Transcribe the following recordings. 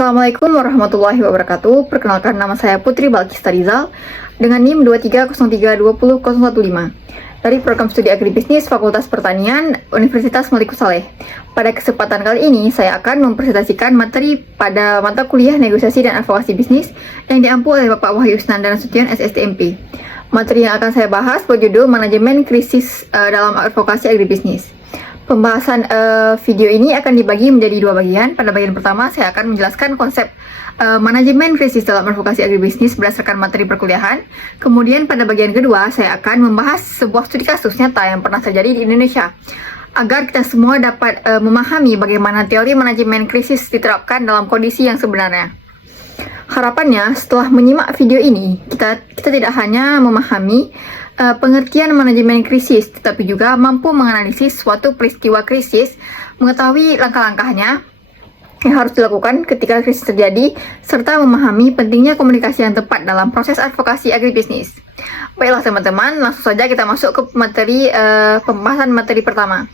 Assalamualaikum warahmatullahi wabarakatuh. Perkenalkan, nama saya Putri Balkista Rizal dengan NIM 230301015 dari program studi agribisnis Fakultas Pertanian Universitas Maliku Saleh. Pada kesempatan kali ini, saya akan mempresentasikan materi pada mata kuliah negosiasi dan advokasi bisnis yang diampu oleh Bapak Wahyu Isnandar Nasution SSTMP. Materi yang akan saya bahas berjudul Manajemen Krisis dalam Advokasi Agribisnis. Pembahasan video ini akan dibagi menjadi dua bagian. Pada bagian pertama, saya akan menjelaskan konsep manajemen krisis dalam advokasi agribisnis berdasarkan materi perkuliahan. Kemudian pada bagian kedua, saya akan membahas sebuah studi kasus nyata yang pernah terjadi di Indonesia, agar kita semua dapat memahami bagaimana teori manajemen krisis diterapkan dalam kondisi yang sebenarnya. Harapannya, setelah menyimak video ini, kita tidak hanya memahami pengertian manajemen krisis, tetapi juga mampu menganalisis suatu peristiwa krisis, mengetahui langkah-langkahnya yang harus dilakukan ketika krisis terjadi, serta memahami pentingnya komunikasi yang tepat dalam proses advokasi agribisnis. Baiklah teman-teman, langsung saja kita masuk ke pembahasan materi pertama.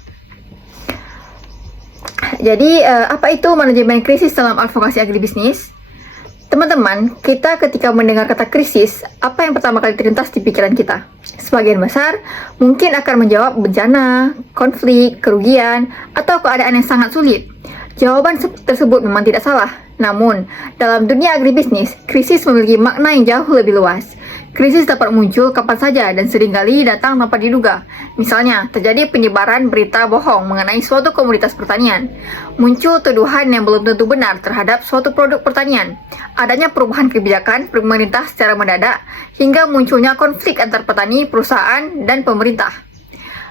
Jadi, apa itu manajemen krisis dalam advokasi agribisnis? Teman-teman, kita ketika mendengar kata krisis, apa yang pertama kali terlintas di pikiran kita? Sebagian besar mungkin akan menjawab bencana, konflik, kerugian, atau keadaan yang sangat sulit. Jawaban tersebut memang tidak salah. Namun, dalam dunia agribisnis, krisis memiliki makna yang jauh lebih luas. Krisis dapat muncul kapan saja dan seringkali datang tanpa diduga. Misalnya, terjadi penyebaran berita bohong mengenai suatu komoditas pertanian. Muncul tuduhan yang belum tentu benar terhadap suatu produk pertanian. Adanya perubahan kebijakan pemerintah secara mendadak, hingga munculnya konflik antar petani, perusahaan, dan pemerintah.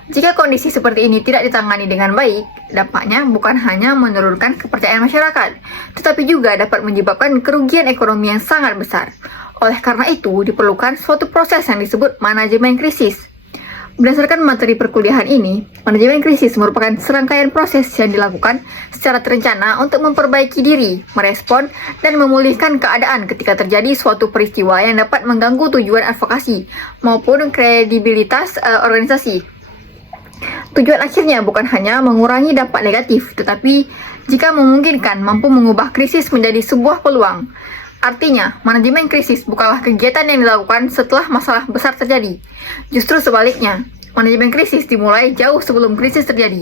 Jika kondisi seperti ini tidak ditangani dengan baik, dampaknya bukan hanya menurunkan kepercayaan masyarakat, tetapi juga dapat menyebabkan kerugian ekonomi yang sangat besar. Oleh karena itu, diperlukan suatu proses yang disebut manajemen krisis. Berdasarkan materi perkuliahan ini, manajemen krisis merupakan serangkaian proses yang dilakukan secara terencana untuk memperbaiki diri, merespon, dan memulihkan keadaan ketika terjadi suatu peristiwa yang dapat mengganggu tujuan advokasi maupun kredibilitas organisasi. Tujuan akhirnya bukan hanya mengurangi dampak negatif, tetapi jika memungkinkan mampu mengubah krisis menjadi sebuah peluang. Artinya, manajemen krisis bukanlah kegiatan yang dilakukan setelah masalah besar terjadi. Justru sebaliknya, manajemen krisis dimulai jauh sebelum krisis terjadi.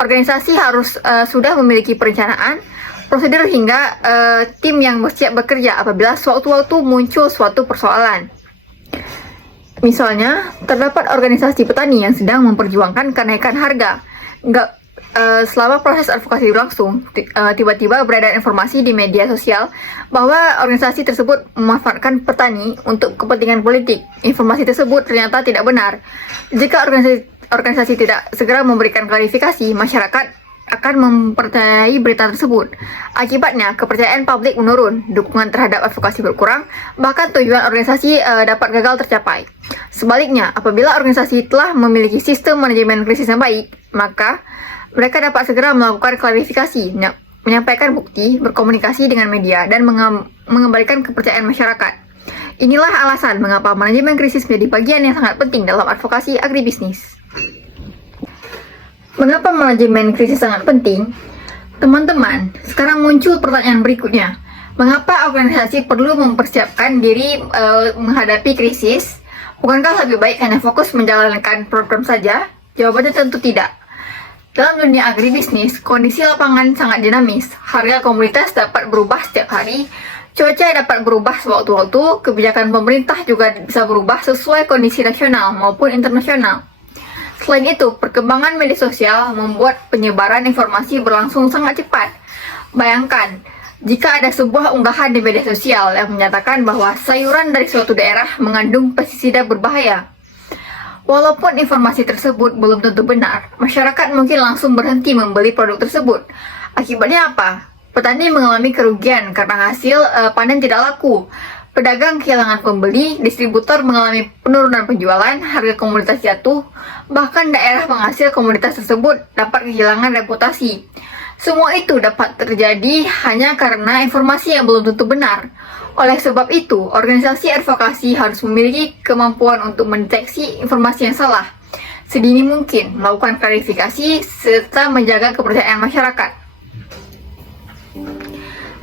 Organisasi harus sudah memiliki perencanaan, prosedur hingga tim yang bersiap bekerja apabila sewaktu-waktu muncul suatu persoalan. Misalnya, terdapat organisasi petani yang sedang memperjuangkan kenaikan harga. Selama proses advokasi berlangsung, tiba-tiba beredar informasi di media sosial bahwa organisasi tersebut memanfaatkan petani untuk kepentingan politik. Informasi tersebut ternyata tidak benar. Jika organisasi tidak segera memberikan klarifikasi, masyarakat akan mempercayai berita tersebut. Akibatnya, kepercayaan publik menurun, dukungan terhadap advokasi berkurang, bahkan tujuan organisasi dapat gagal tercapai. Sebaliknya, apabila organisasi telah memiliki sistem manajemen krisis yang baik, maka mereka dapat segera melakukan klarifikasi, menyampaikan bukti, berkomunikasi dengan media, dan mengembalikan kepercayaan masyarakat. Inilah alasan mengapa manajemen krisis menjadi bagian yang sangat penting dalam advokasi agribisnis. Mengapa manajemen krisis sangat penting? Teman-teman, sekarang muncul pertanyaan berikutnya. Mengapa organisasi perlu mempersiapkan diri menghadapi krisis? Bukankah lebih baik hanya fokus menjalankan program saja? Jawabannya tentu tidak. Dalam dunia agribisnis, kondisi lapangan sangat dinamis. Harga komoditas dapat berubah setiap hari, cuaca dapat berubah sewaktu-waktu, kebijakan pemerintah juga bisa berubah sesuai kondisi nasional maupun internasional. Selain itu, perkembangan media sosial membuat penyebaran informasi berlangsung sangat cepat. Bayangkan, jika ada sebuah unggahan di media sosial yang menyatakan bahwa sayuran dari suatu daerah mengandung pestisida berbahaya. Walaupun informasi tersebut belum tentu benar, masyarakat mungkin langsung berhenti membeli produk tersebut. Akibatnya apa? Petani mengalami kerugian karena hasil panen tidak laku. Pedagang kehilangan pembeli, distributor mengalami penurunan penjualan, harga komoditas jatuh, bahkan daerah penghasil komoditas tersebut dapat kehilangan reputasi. Semua itu dapat terjadi hanya karena informasi yang belum tentu benar. Oleh sebab itu, organisasi advokasi harus memiliki kemampuan untuk mendeteksi informasi yang salah, sedini mungkin melakukan klarifikasi, serta menjaga kepercayaan masyarakat.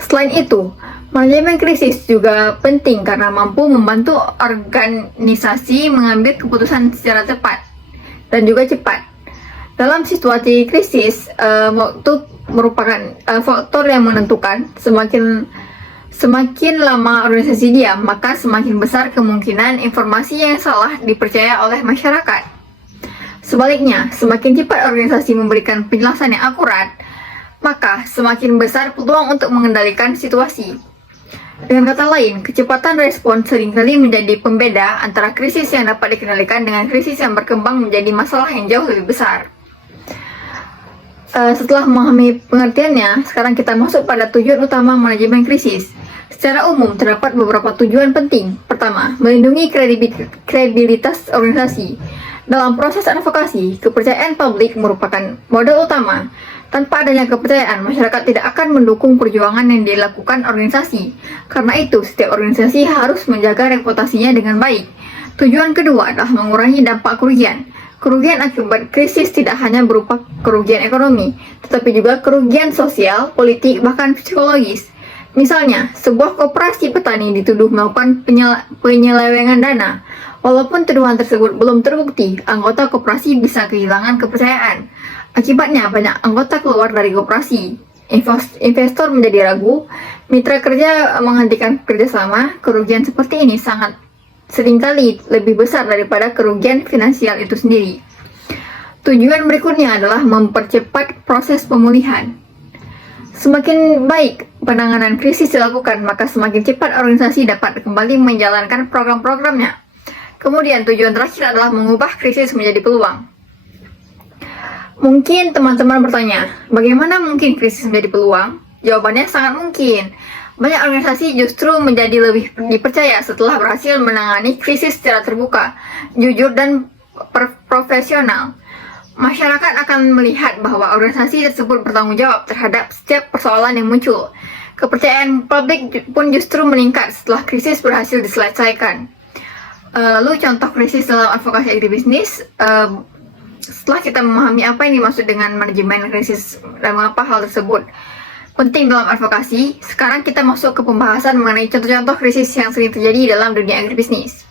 Selain itu, manajemen krisis juga penting karena mampu membantu organisasi mengambil keputusan secara tepat dan juga cepat. Dalam situasi krisis, waktu merupakan faktor yang menentukan. Semakin lama organisasi diam, maka semakin besar kemungkinan informasi yang salah dipercaya oleh masyarakat. Sebaliknya, semakin cepat organisasi memberikan penjelasan yang akurat, maka semakin besar peluang untuk mengendalikan situasi. Dengan kata lain, kecepatan respon seringkali menjadi pembeda antara krisis yang dapat dikendalikan dengan krisis yang berkembang menjadi masalah yang jauh lebih besar. Setelah memahami pengertiannya, sekarang kita masuk pada tujuan utama manajemen krisis. Secara umum, terdapat beberapa tujuan penting. Pertama, melindungi kredibilitas organisasi. Dalam proses advokasi, kepercayaan publik merupakan modal utama. Tanpa adanya kepercayaan, masyarakat tidak akan mendukung perjuangan yang dilakukan organisasi. Karena itu, setiap organisasi harus menjaga reputasinya dengan baik. Tujuan kedua adalah mengurangi dampak kerugian. Kerugian akibat krisis tidak hanya berupa kerugian ekonomi, tetapi juga kerugian sosial, politik, bahkan psikologis. Misalnya, sebuah koperasi petani dituduh melakukan penyelewengan dana. Walaupun tuduhan tersebut belum terbukti, anggota koperasi bisa kehilangan kepercayaan. Akibatnya, banyak anggota keluar dari koperasi. Investor menjadi ragu, mitra kerja menghentikan kerjasama. Kerugian seperti ini seringkali lebih besar daripada kerugian finansial itu sendiri. Tujuan berikutnya adalah mempercepat proses pemulihan. Semakin baik penanganan krisis dilakukan, maka semakin cepat organisasi dapat kembali menjalankan program-programnya. Kemudian tujuan terakhir adalah mengubah krisis menjadi peluang. Mungkin teman-teman bertanya, bagaimana mungkin krisis menjadi peluang? Jawabannya sangat mungkin. Banyak organisasi justru menjadi lebih dipercaya setelah berhasil menangani krisis secara terbuka, jujur, dan profesional. Masyarakat akan melihat bahwa organisasi tersebut bertanggung jawab terhadap setiap persoalan yang muncul. Kepercayaan publik pun justru meningkat setelah krisis berhasil diselesaikan. Lalu contoh krisis dalam advokasi agribisnis, setelah kita memahami apa yang dimaksud dengan manajemen krisis dan mengapa hal tersebut penting dalam advokasi, sekarang kita masuk ke pembahasan mengenai contoh-contoh krisis yang sering terjadi dalam dunia agribisnis.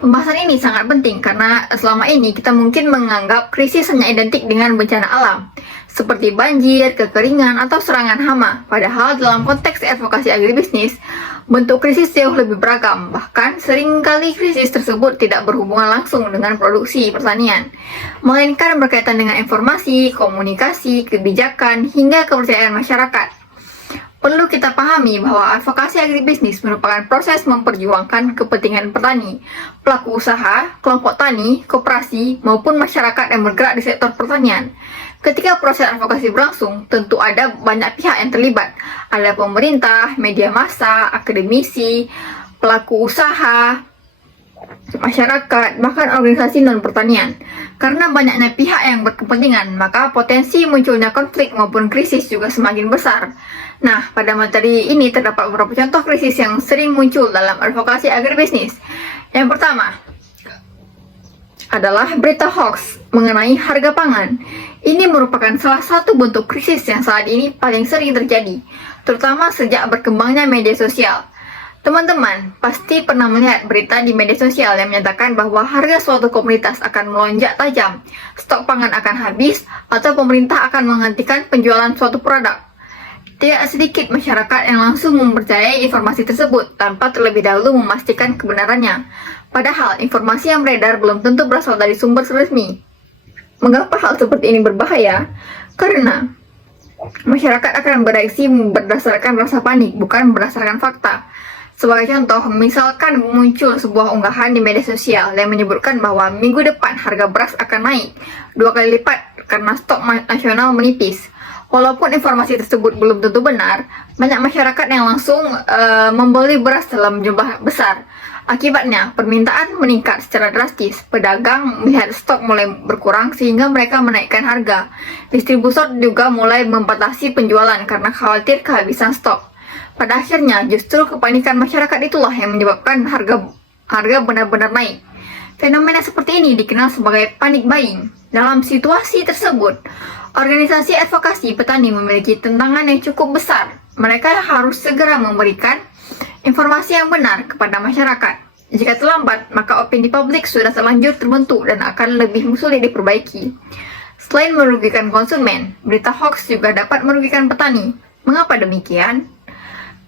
Pembahasan ini sangat penting karena selama ini kita mungkin menganggap krisis hanya identik dengan bencana alam, seperti banjir, kekeringan, atau serangan hama. Padahal dalam konteks advokasi agribisnis, bentuk krisis jauh lebih beragam. Bahkan seringkali krisis tersebut tidak berhubungan langsung dengan produksi pertanian, melainkan berkaitan dengan informasi, komunikasi, kebijakan, hingga kepercayaan masyarakat. Perlu kita pahami bahwa advokasi agribisnis merupakan proses memperjuangkan kepentingan petani, pelaku usaha, kelompok tani, koperasi, maupun masyarakat yang bergerak di sektor pertanian. Ketika proses advokasi berlangsung, tentu ada banyak pihak yang terlibat. Ada pemerintah, media massa, akademisi, pelaku usaha, masyarakat, bahkan organisasi non-pertanian. Karena banyaknya pihak yang berkepentingan, maka potensi munculnya konflik maupun krisis juga semakin besar. Nah, pada materi ini terdapat beberapa contoh krisis yang sering muncul dalam advokasi agribisnis. Yang pertama adalah berita hoax mengenai harga pangan. Ini merupakan salah satu bentuk krisis yang saat ini paling sering terjadi, terutama sejak berkembangnya media sosial. Teman-teman pasti pernah melihat berita di media sosial yang menyatakan bahwa harga suatu komoditas akan melonjak tajam, stok pangan akan habis, atau pemerintah akan menghentikan penjualan suatu produk. Tidak sedikit masyarakat yang langsung mempercayai informasi tersebut tanpa terlebih dahulu memastikan kebenarannya. Padahal informasi yang beredar belum tentu berasal dari sumber resmi. Mengapa hal seperti ini berbahaya? Karena masyarakat akan bereaksi berdasarkan rasa panik, bukan berdasarkan fakta. Sebagai contoh, misalkan muncul sebuah unggahan di media sosial yang menyebutkan bahwa minggu depan harga beras akan naik 2 kali lipat karena stok nasional menipis. Walaupun informasi tersebut belum tentu benar, banyak masyarakat yang langsung membeli beras dalam jumlah besar. Akibatnya, permintaan meningkat secara drastis. Pedagang melihat stok mulai berkurang sehingga mereka menaikkan harga. Distributor juga mulai membatasi penjualan karena khawatir kehabisan stok. Pada akhirnya, justru kepanikan masyarakat itulah yang menyebabkan harga benar-benar naik. Fenomena seperti ini dikenal sebagai panic buying. Dalam situasi tersebut, organisasi advokasi petani memiliki tantangan yang cukup besar. Mereka harus segera memberikan informasi yang benar kepada masyarakat. Jika terlambat, maka opini publik sudah terlanjur terbentuk dan akan lebih sulit diperbaiki. Selain merugikan konsumen, berita hoax juga dapat merugikan petani. Mengapa demikian?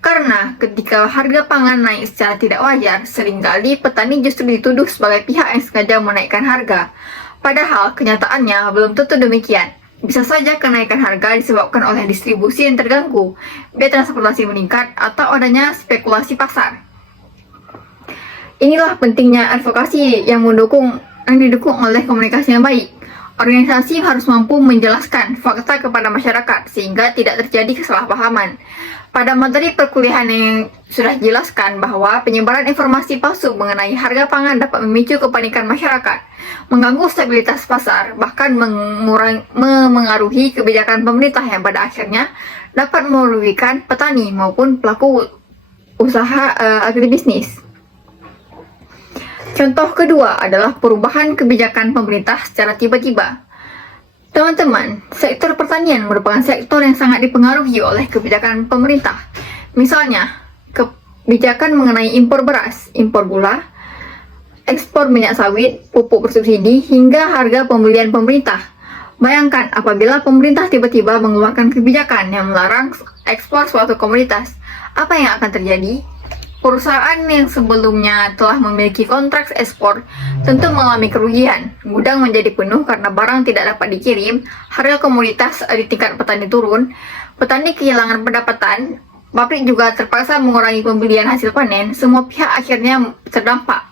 Karena ketika harga pangan naik secara tidak wajar, seringkali petani justru dituduh sebagai pihak yang sengaja menaikkan harga. Padahal kenyataannya belum tentu demikian. Bisa saja kenaikan harga disebabkan oleh distribusi yang terganggu, biaya transportasi meningkat, atau adanya spekulasi pasar. Inilah pentingnya advokasi yang didukung oleh komunikasi yang baik. Organisasi harus mampu menjelaskan fakta kepada masyarakat sehingga tidak terjadi kesalahpahaman. Pada materi perkuliahan yang sudah dijelaskan bahwa penyebaran informasi palsu mengenai harga pangan dapat memicu kepanikan masyarakat, mengganggu stabilitas pasar, bahkan memengaruhi kebijakan pemerintah yang pada akhirnya dapat merugikan petani maupun pelaku usaha agribisnis. Contoh kedua adalah perubahan kebijakan pemerintah secara tiba-tiba. Teman-teman, sektor pertanian merupakan sektor yang sangat dipengaruhi oleh kebijakan pemerintah. Misalnya, kebijakan mengenai impor beras, impor gula, ekspor minyak sawit, pupuk bersubsidi, hingga harga pembelian pemerintah. Bayangkan apabila pemerintah tiba-tiba mengeluarkan kebijakan yang melarang ekspor suatu komoditas, apa yang akan terjadi? Perusahaan yang sebelumnya telah memiliki kontrak ekspor tentu mengalami kerugian. Gudang menjadi penuh karena barang tidak dapat dikirim, harga komoditas di tingkat petani turun, petani kehilangan pendapatan, pabrik juga terpaksa mengurangi pembelian hasil panen, semua pihak akhirnya terdampak.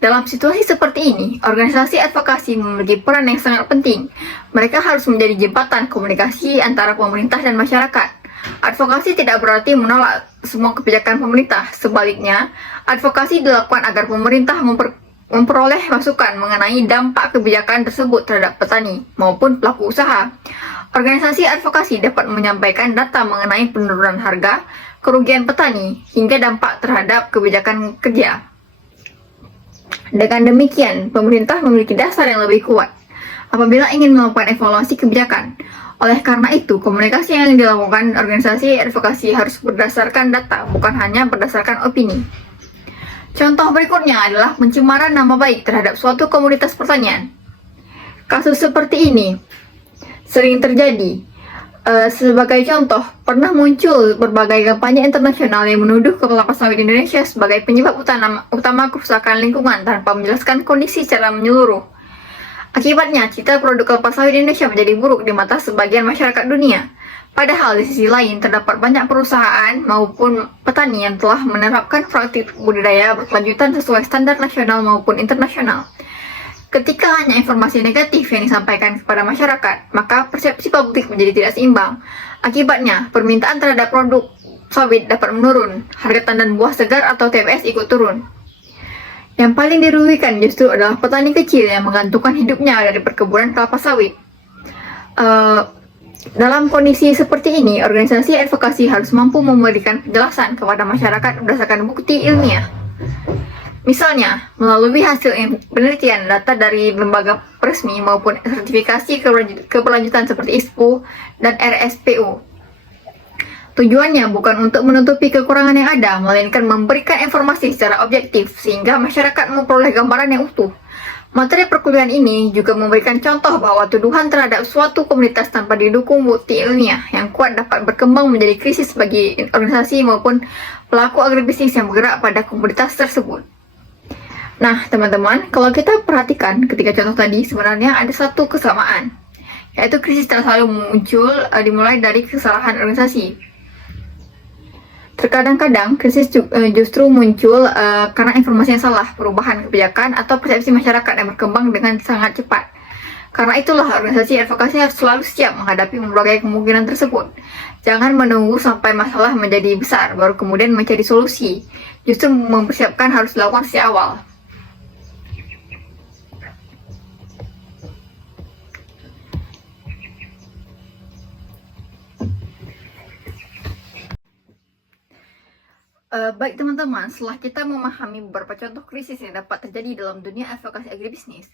Dalam situasi seperti ini, organisasi advokasi memiliki peran yang sangat penting. Mereka harus menjadi jembatan komunikasi antara pemerintah dan masyarakat. Advokasi tidak berarti menolak semua kebijakan pemerintah. Sebaliknya, advokasi dilakukan agar pemerintah memperoleh masukan mengenai dampak kebijakan tersebut terhadap petani maupun pelaku usaha. Organisasi advokasi dapat menyampaikan data mengenai penurunan harga, kerugian petani, hingga dampak terhadap kebijakan kerja. Dengan demikian, pemerintah memiliki dasar yang lebih kuat apabila ingin melakukan evaluasi kebijakan. Oleh karena itu, komunikasi yang dilakukan organisasi advokasi harus berdasarkan data, bukan hanya berdasarkan opini. Contoh berikutnya adalah pencemaran nama baik terhadap suatu komunitas pertanian. Kasus seperti ini sering terjadi. Sebagai contoh, pernah muncul berbagai kampanye internasional yang menuduh kelapa sawit Indonesia sebagai penyebab utama kerusakan lingkungan tanpa menjelaskan kondisi secara menyeluruh. Akibatnya, citra produk kelapa sawit Indonesia menjadi buruk di mata sebagian masyarakat dunia. Padahal di sisi lain, terdapat banyak perusahaan maupun petani yang telah menerapkan praktik budidaya berkelanjutan sesuai standar nasional maupun internasional. Ketika hanya informasi negatif yang disampaikan kepada masyarakat, maka persepsi publik menjadi tidak seimbang. Akibatnya, permintaan terhadap produk sawit dapat menurun, harga tandan buah segar atau TBS ikut turun. Yang paling dirugikan justru adalah petani kecil yang menggantungkan hidupnya dari perkebunan kelapa sawit. Dalam kondisi seperti ini, organisasi advokasi harus mampu memberikan penjelasan kepada masyarakat berdasarkan bukti ilmiah. Misalnya, melalui hasil penelitian data dari lembaga resmi maupun sertifikasi keberlanjutan seperti ISPO dan RSPO. Tujuannya bukan untuk menutupi kekurangan yang ada, melainkan memberikan informasi secara objektif sehingga masyarakat memperoleh gambaran yang utuh. Materi perkuliahan ini juga memberikan contoh bahwa tuduhan terhadap suatu komunitas tanpa didukung bukti ilmiah yang kuat dapat berkembang menjadi krisis bagi organisasi maupun pelaku agribisnis yang bergerak pada komoditas tersebut. Nah, teman-teman, kalau kita perhatikan ketika contoh tadi, sebenarnya ada satu kesamaan, yaitu krisis selalu muncul dimulai dari kesalahan organisasi. Terkadang-kadang krisis justru muncul karena informasi yang salah, perubahan kebijakan, atau persepsi masyarakat yang berkembang dengan sangat cepat. Karena itulah organisasi advokasi harus selalu siap menghadapi berbagai kemungkinan tersebut. Jangan menunggu sampai masalah menjadi besar, baru kemudian mencari solusi. Justru mempersiapkan harus dilakukan sejak awal. Baik teman-teman, setelah kita memahami beberapa contoh krisis yang dapat terjadi dalam dunia advokasi agribisnis,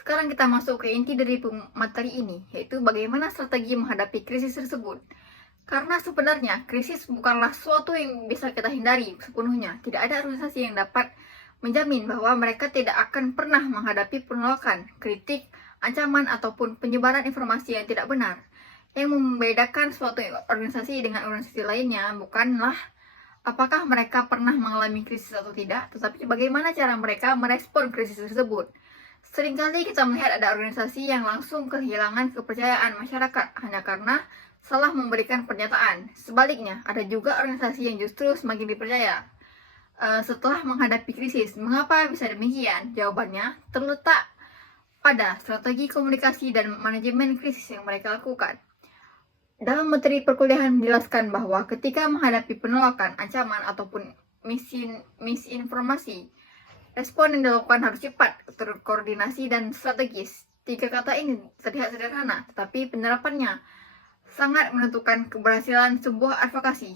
sekarang kita masuk ke inti dari materi ini, yaitu bagaimana strategi menghadapi krisis tersebut. Karena sebenarnya krisis bukanlah suatu yang bisa kita hindari sepenuhnya. Tidak ada organisasi yang dapat menjamin bahwa mereka tidak akan pernah menghadapi penolakan, kritik, ancaman, ataupun penyebaran informasi yang tidak benar. Yang membedakan suatu organisasi dengan organisasi lainnya bukanlah apakah mereka pernah mengalami krisis atau tidak, tetapi bagaimana cara mereka merespon krisis tersebut. Seringkali kita melihat ada organisasi yang langsung kehilangan kepercayaan masyarakat hanya karena salah memberikan pernyataan. Sebaliknya, ada juga organisasi yang justru semakin dipercaya setelah menghadapi krisis. Mengapa bisa demikian? Jawabannya terletak pada strategi komunikasi dan manajemen krisis yang mereka lakukan. Dalam materi perkuliahan menjelaskan bahwa ketika menghadapi penolakan, ancaman, ataupun misinformasi, respon yang dilakukan harus cepat, terkoordinasi, dan strategis. 3 kata ini terlihat sederhana, tetapi penerapannya sangat menentukan keberhasilan sebuah advokasi.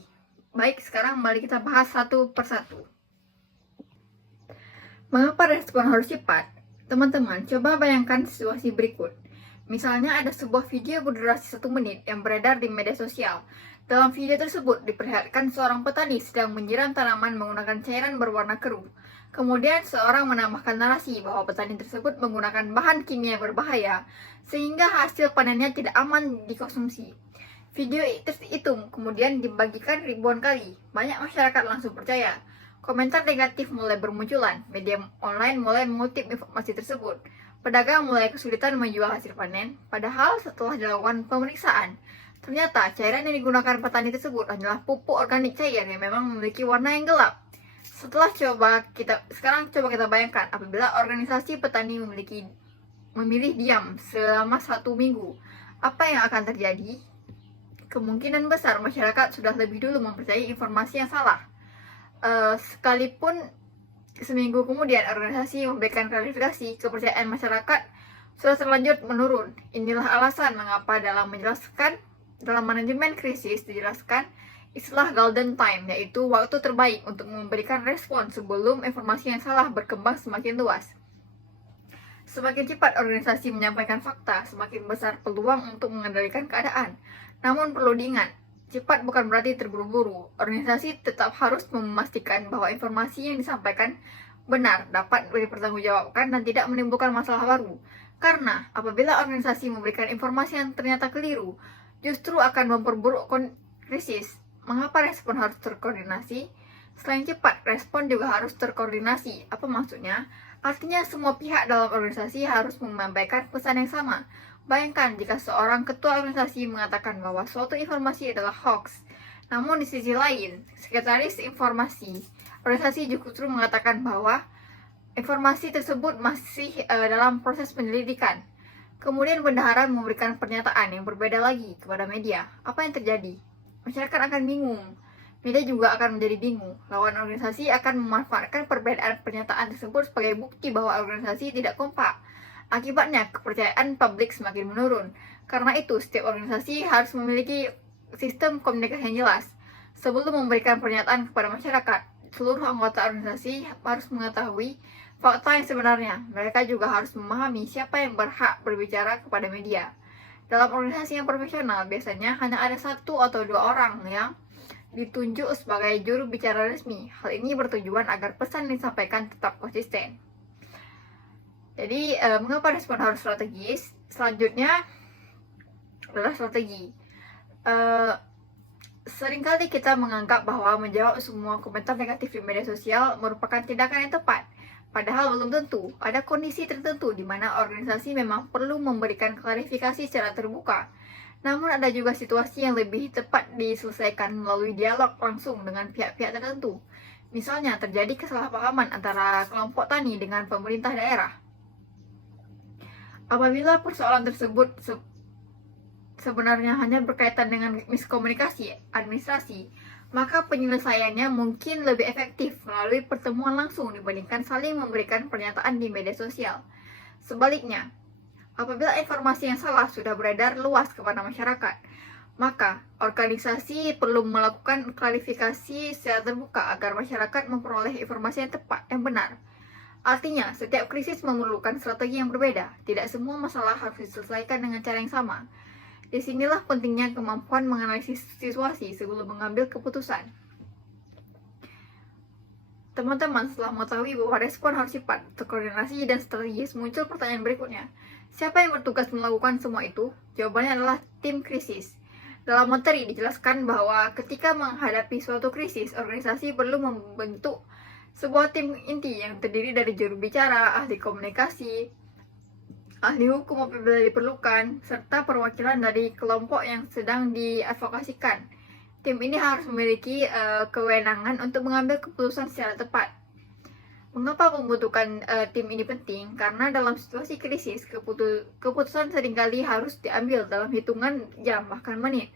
Baik, sekarang mari kita bahas satu persatu. Mengapa respon harus cepat? Teman-teman, coba bayangkan situasi berikut. Misalnya ada sebuah video berdurasi 1 menit yang beredar di media sosial. Dalam video tersebut diperlihatkan seorang petani sedang menyiram tanaman menggunakan cairan berwarna keruh. Kemudian seorang menambahkan narasi bahwa petani tersebut menggunakan bahan kimia berbahaya sehingga hasil panennya tidak aman dikonsumsi. Video itu kemudian dibagikan ribuan kali. Banyak masyarakat langsung percaya. Komentar negatif mulai bermunculan. Media online mulai mengutip informasi tersebut. Pedagang mulai kesulitan menjual hasil panen. Padahal setelah dilakukan pemeriksaan, ternyata cairan yang digunakan petani tersebut hanyalah pupuk organik cair yang memang memiliki warna yang gelap. Sekarang coba kita bayangkan apabila organisasi petani memilih diam selama 1 minggu, apa yang akan terjadi? Kemungkinan besar masyarakat sudah lebih dulu mempercayai informasi yang salah. Sekalipun seminggu kemudian organisasi memberikan klarifikasi, kepercayaan masyarakat sudah terlanjur menurun. Inilah alasan mengapa dalam manajemen krisis dijelaskan istilah golden time, yaitu waktu terbaik untuk memberikan respon sebelum informasi yang salah berkembang semakin luas. Semakin cepat organisasi menyampaikan fakta, semakin besar peluang untuk mengendalikan keadaan. Namun perlu diingat, cepat bukan berarti terburu-buru. Organisasi tetap harus memastikan bahwa informasi yang disampaikan benar, dapat dipertanggungjawabkan, dan tidak menimbulkan masalah baru. Karena apabila organisasi memberikan informasi yang ternyata keliru, justru akan memperburuk krisis. Mengapa respon harus terkoordinasi? Selain cepat, respon juga harus terkoordinasi. Apa maksudnya? Artinya semua pihak dalam organisasi harus menyampaikan pesan yang sama. Bayangkan jika seorang ketua organisasi mengatakan bahwa suatu informasi adalah hoax. Namun di sisi lain, sekretaris informasi organisasi justru mengatakan bahwa informasi tersebut masih dalam proses penyelidikan. Kemudian bendahara memberikan pernyataan yang berbeda lagi kepada media. Apa yang terjadi? Masyarakat akan bingung. Media juga akan menjadi bingung. Lawan organisasi akan memanfaatkan perbedaan pernyataan tersebut sebagai bukti bahwa organisasi tidak kompak. Akibatnya, kepercayaan publik semakin menurun. Karena itu, setiap organisasi harus memiliki sistem komunikasi yang jelas. Sebelum memberikan pernyataan kepada masyarakat, seluruh anggota organisasi harus mengetahui fakta yang sebenarnya. Mereka juga harus memahami siapa yang berhak berbicara kepada media. Dalam organisasi yang profesional, biasanya hanya ada 1 atau 2 orang yang ditunjuk sebagai juru bicara resmi. Hal ini bertujuan agar pesan yang disampaikan tetap konsisten. Jadi, mengapa respon harus strategis? Selanjutnya adalah strategi. Seringkali kita menganggap bahwa menjawab semua komentar negatif di media sosial merupakan tindakan yang tepat. Padahal belum tentu. Ada kondisi tertentu di mana organisasi memang perlu memberikan klarifikasi secara terbuka. Namun ada juga situasi yang lebih tepat diselesaikan melalui dialog langsung dengan pihak-pihak tertentu. Misalnya terjadi kesalahpahaman antara kelompok tani dengan pemerintah daerah. Apabila persoalan tersebut sebenarnya hanya berkaitan dengan miskomunikasi administrasi, maka penyelesaiannya mungkin lebih efektif melalui pertemuan langsung dibandingkan saling memberikan pernyataan di media sosial. Sebaliknya, apabila informasi yang salah sudah beredar luas kepada masyarakat, maka organisasi perlu melakukan klarifikasi secara terbuka agar masyarakat memperoleh informasi yang tepat, yang benar. Artinya, setiap krisis memerlukan strategi yang berbeda. Tidak semua masalah harus diselesaikan dengan cara yang sama. Disinilah pentingnya kemampuan menganalisis situasi sebelum mengambil keputusan. Teman-teman, setelah mengetahui bahwa respon harus cepat, terkoordinasi, dan strategis, muncul pertanyaan berikutnya. Siapa yang bertugas melakukan semua itu? Jawabannya adalah tim krisis. Dalam materi dijelaskan bahwa ketika menghadapi suatu krisis, organisasi perlu membentuk sebuah tim inti yang terdiri dari juru bicara, ahli komunikasi, ahli hukum apabila diperlukan, serta perwakilan dari kelompok yang sedang diadvokasikan. Tim ini harus memiliki kewenangan untuk mengambil keputusan secara tepat. Mengapa pembentukan tim ini penting? Karena dalam situasi krisis, keputusan seringkali harus diambil dalam hitungan jam, bahkan menit.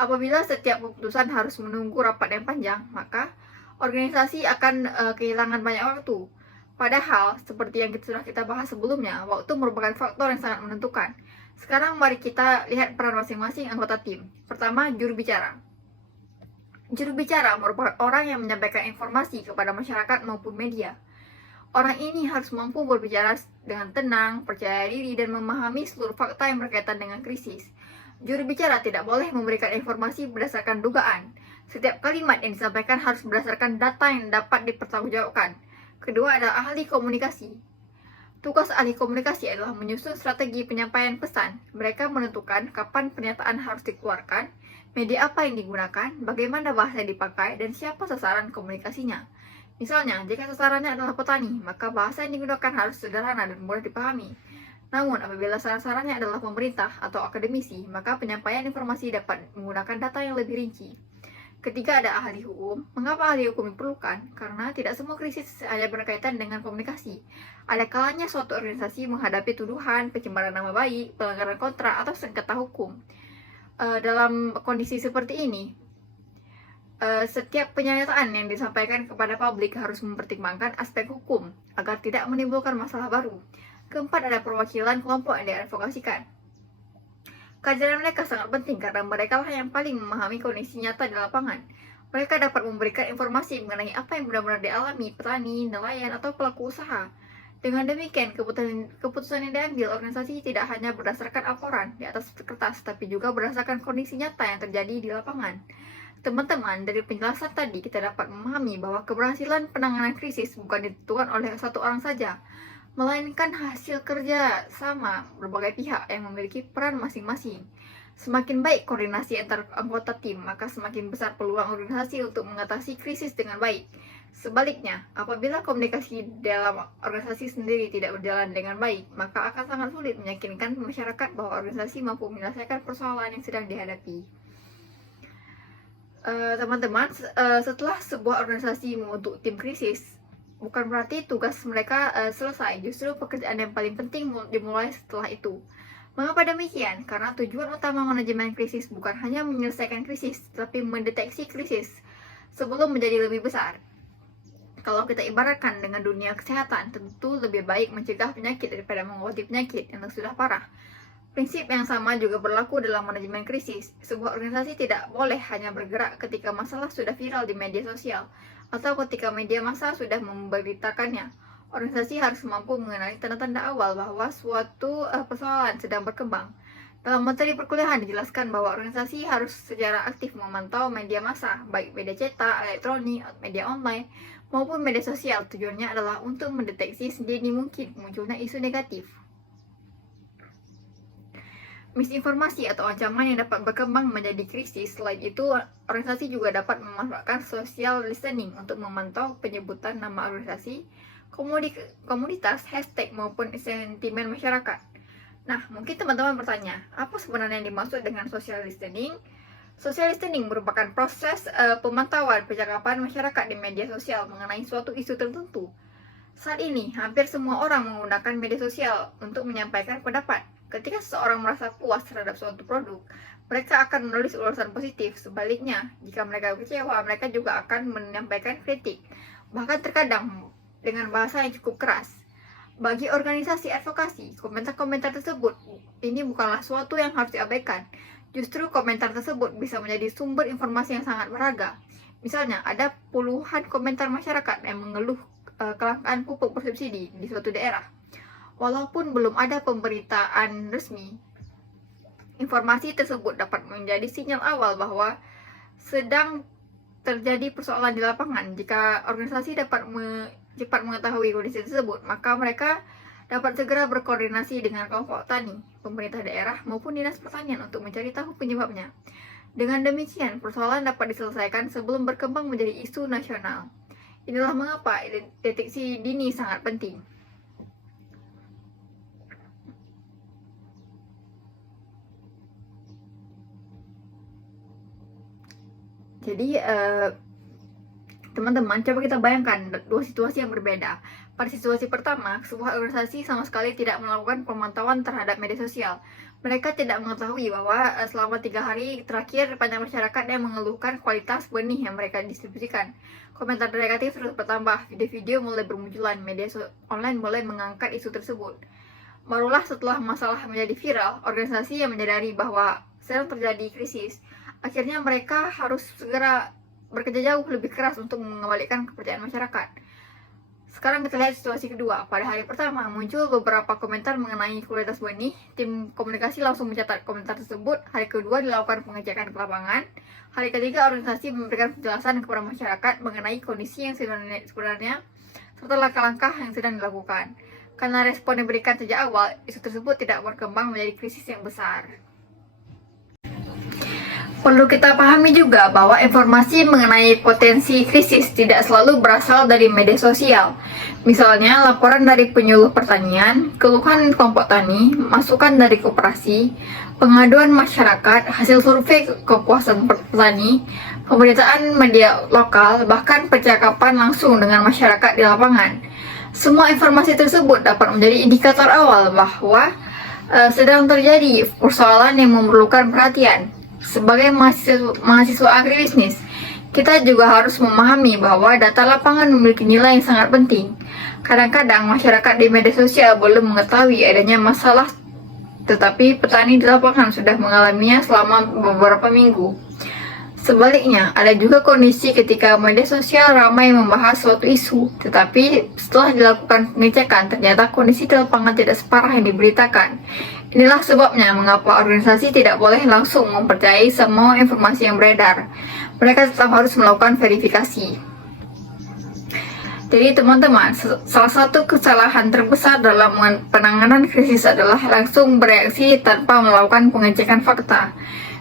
Apabila setiap keputusan harus menunggu rapat yang panjang, maka organisasi akan kehilangan banyak waktu. Padahal, seperti yang sudah kita bahas sebelumnya, waktu merupakan faktor yang sangat menentukan. Sekarang mari kita lihat peran masing-masing anggota tim. Pertama, juru bicara. Juru bicara merupakan orang yang menyampaikan informasi kepada masyarakat maupun media. Orang ini harus mampu berbicara dengan tenang, percaya diri, dan memahami seluruh fakta yang berkaitan dengan krisis. Juru bicara tidak boleh memberikan informasi berdasarkan dugaan. Setiap kalimat yang disampaikan harus berdasarkan data yang dapat dipertanggungjawabkan. Kedua adalah ahli komunikasi. Tugas ahli komunikasi adalah menyusun strategi penyampaian pesan. Mereka menentukan kapan pernyataan harus dikeluarkan, media apa yang digunakan, bagaimana bahasa yang dipakai, dan siapa sasaran komunikasinya. Misalnya, jika sasarannya adalah petani, maka bahasa yang digunakan harus sederhana dan mudah dipahami. Namun, apabila sasarannya adalah pemerintah atau akademisi, maka penyampaian informasi dapat menggunakan data yang lebih rinci. Ketiga ada ahli hukum. Mengapa ahli hukum diperlukan? Karena tidak semua krisis hanya berkaitan dengan komunikasi. Ada kalanya suatu organisasi menghadapi tuduhan, pencemaran nama baik, pelanggaran kontrak, atau sengketa hukum. Dalam kondisi seperti ini, setiap pernyataan yang disampaikan kepada publik harus mempertimbangkan aspek hukum agar tidak menimbulkan masalah baru. Keempat ada perwakilan kelompok yang diadvokasikan. Kehadiran mereka sangat penting karena mereka lah yang paling memahami kondisi nyata di lapangan. Mereka dapat memberikan informasi mengenai apa yang benar-benar dialami petani, nelayan, atau pelaku usaha. Dengan demikian, keputusan yang diambil organisasi tidak hanya berdasarkan laporan di atas kertas, tapi juga berdasarkan kondisi nyata yang terjadi di lapangan. Teman-teman, dari penjelasan tadi kita dapat memahami bahwa keberhasilan penanganan krisis bukan ditentukan oleh satu orang saja, melainkan hasil kerja sama berbagai pihak yang memiliki peran masing-masing. Semakin baik koordinasi antar anggota tim, maka semakin besar peluang organisasi untuk mengatasi krisis dengan baik. Sebaliknya, apabila komunikasi dalam organisasi sendiri tidak berjalan dengan baik, maka akan sangat sulit meyakinkan masyarakat bahwa organisasi mampu menyelesaikan persoalan yang sedang dihadapi. Teman-teman, setelah sebuah organisasi membentuk tim krisis, bukan berarti tugas mereka selesai, justru pekerjaan yang paling penting dimulai setelah itu. Mengapa demikian? Karena tujuan utama manajemen krisis bukan hanya menyelesaikan krisis, tapi mendeteksi krisis sebelum menjadi lebih besar. Kalau kita ibaratkan dengan dunia kesehatan, tentu lebih baik mencegah penyakit daripada mengobati penyakit yang sudah parah. Prinsip yang sama juga berlaku dalam manajemen krisis. Sebuah organisasi tidak boleh hanya bergerak ketika masalah sudah viral di media sosial, atau ketika media massa sudah memberitakannya. Organisasi harus mampu mengenali tanda-tanda awal bahwa suatu persoalan sedang berkembang. Dalam materi perkuliahan dijelaskan bahwa organisasi harus secara aktif memantau media massa, baik media cetak, elektronik, media online, maupun media sosial. Tujuannya adalah untuk mendeteksi sedini mungkin munculnya isu negatif, misinformasi, atau ancaman yang dapat berkembang menjadi krisis. Selain itu, organisasi juga dapat memanfaatkan social listening untuk memantau penyebutan nama organisasi, komunitas, hashtag, maupun sentimen masyarakat. Nah, mungkin teman-teman bertanya, apa sebenarnya yang dimaksud dengan social listening? Social listening merupakan proses pemantauan percakapan masyarakat di media sosial mengenai suatu isu tertentu. Saat ini, hampir semua orang menggunakan media sosial untuk menyampaikan pendapat. Ketika seseorang merasa puas terhadap suatu produk, mereka akan menulis ulasan positif. Sebaliknya, jika mereka kecewa, mereka juga akan menyampaikan kritik, bahkan terkadang dengan bahasa yang cukup keras. Bagi organisasi advokasi, komentar-komentar tersebut ini bukanlah suatu yang harus diabaikan. Justru komentar tersebut bisa menjadi sumber informasi yang sangat berharga. Misalnya, ada puluhan komentar masyarakat yang mengeluh kelangkaan pupuk bersubsidi di suatu daerah. Walaupun belum ada pemberitaan resmi, Informasi tersebut dapat menjadi sinyal awal bahwa sedang terjadi persoalan di lapangan. Jika organisasi dapat cepat mengetahui kondisi tersebut, maka mereka dapat segera berkoordinasi dengan kelompok tani, pemerintah daerah, maupun dinas pertanian untuk mencari tahu penyebabnya. Dengan demikian, persoalan dapat diselesaikan sebelum berkembang menjadi isu nasional. Inilah mengapa deteksi dini sangat penting. Jadi, teman-teman, coba kita bayangkan dua situasi yang berbeda. Pada situasi pertama, sebuah organisasi sama sekali tidak melakukan pemantauan terhadap media sosial. Mereka tidak mengetahui bahwa selama 3 hari terakhir banyak masyarakat yang mengeluhkan kualitas benih yang mereka distribusikan. Komentar negatif terus bertambah, video-video mulai bermunculan, media online mulai mengangkat isu tersebut. Barulah setelah masalah menjadi viral, organisasi yang menyadari bahwa sedang terjadi krisis, akhirnya mereka harus segera bekerja jauh lebih keras untuk mengembalikan kepercayaan masyarakat. Sekarang kita lihat situasi kedua. Pada hari pertama muncul beberapa komentar mengenai kualitas benih. Tim komunikasi langsung mencatat komentar tersebut. Hari kedua dilakukan pengecekan ke lapangan. Hari ketiga organisasi memberikan penjelasan kepada masyarakat mengenai kondisi yang sebenarnya serta langkah-langkah yang sedang dilakukan. Karena respon yang diberikan sejak awal, isu tersebut tidak berkembang menjadi krisis yang besar. Perlu kita pahami juga bahwa informasi mengenai potensi krisis tidak selalu berasal dari media sosial. Misalnya, laporan dari penyuluh pertanian, keluhan kelompok tani, masukan dari koperasi, pengaduan masyarakat, hasil survei kepuasan petani, pemberitaan media lokal, bahkan percakapan langsung dengan masyarakat di lapangan. Semua informasi tersebut dapat menjadi indikator awal bahwa sedang terjadi persoalan yang memerlukan perhatian. Sebagai mahasiswa agribisnis, kita juga harus memahami bahwa data lapangan memiliki nilai yang sangat penting. Kadang-kadang masyarakat di media sosial belum mengetahui adanya masalah, tetapi petani di lapangan sudah mengalaminya selama beberapa minggu. Sebaliknya, ada juga kondisi ketika media sosial ramai membahas suatu isu, tetapi setelah dilakukan pengecekan, ternyata kondisi di lapangan tidak separah yang diberitakan. Inilah sebabnya mengapa organisasi tidak boleh langsung mempercayai semua informasi yang beredar. Mereka tetap harus melakukan verifikasi. Jadi teman-teman, salah satu kesalahan terbesar dalam penanganan krisis adalah langsung bereaksi tanpa melakukan pengecekan fakta.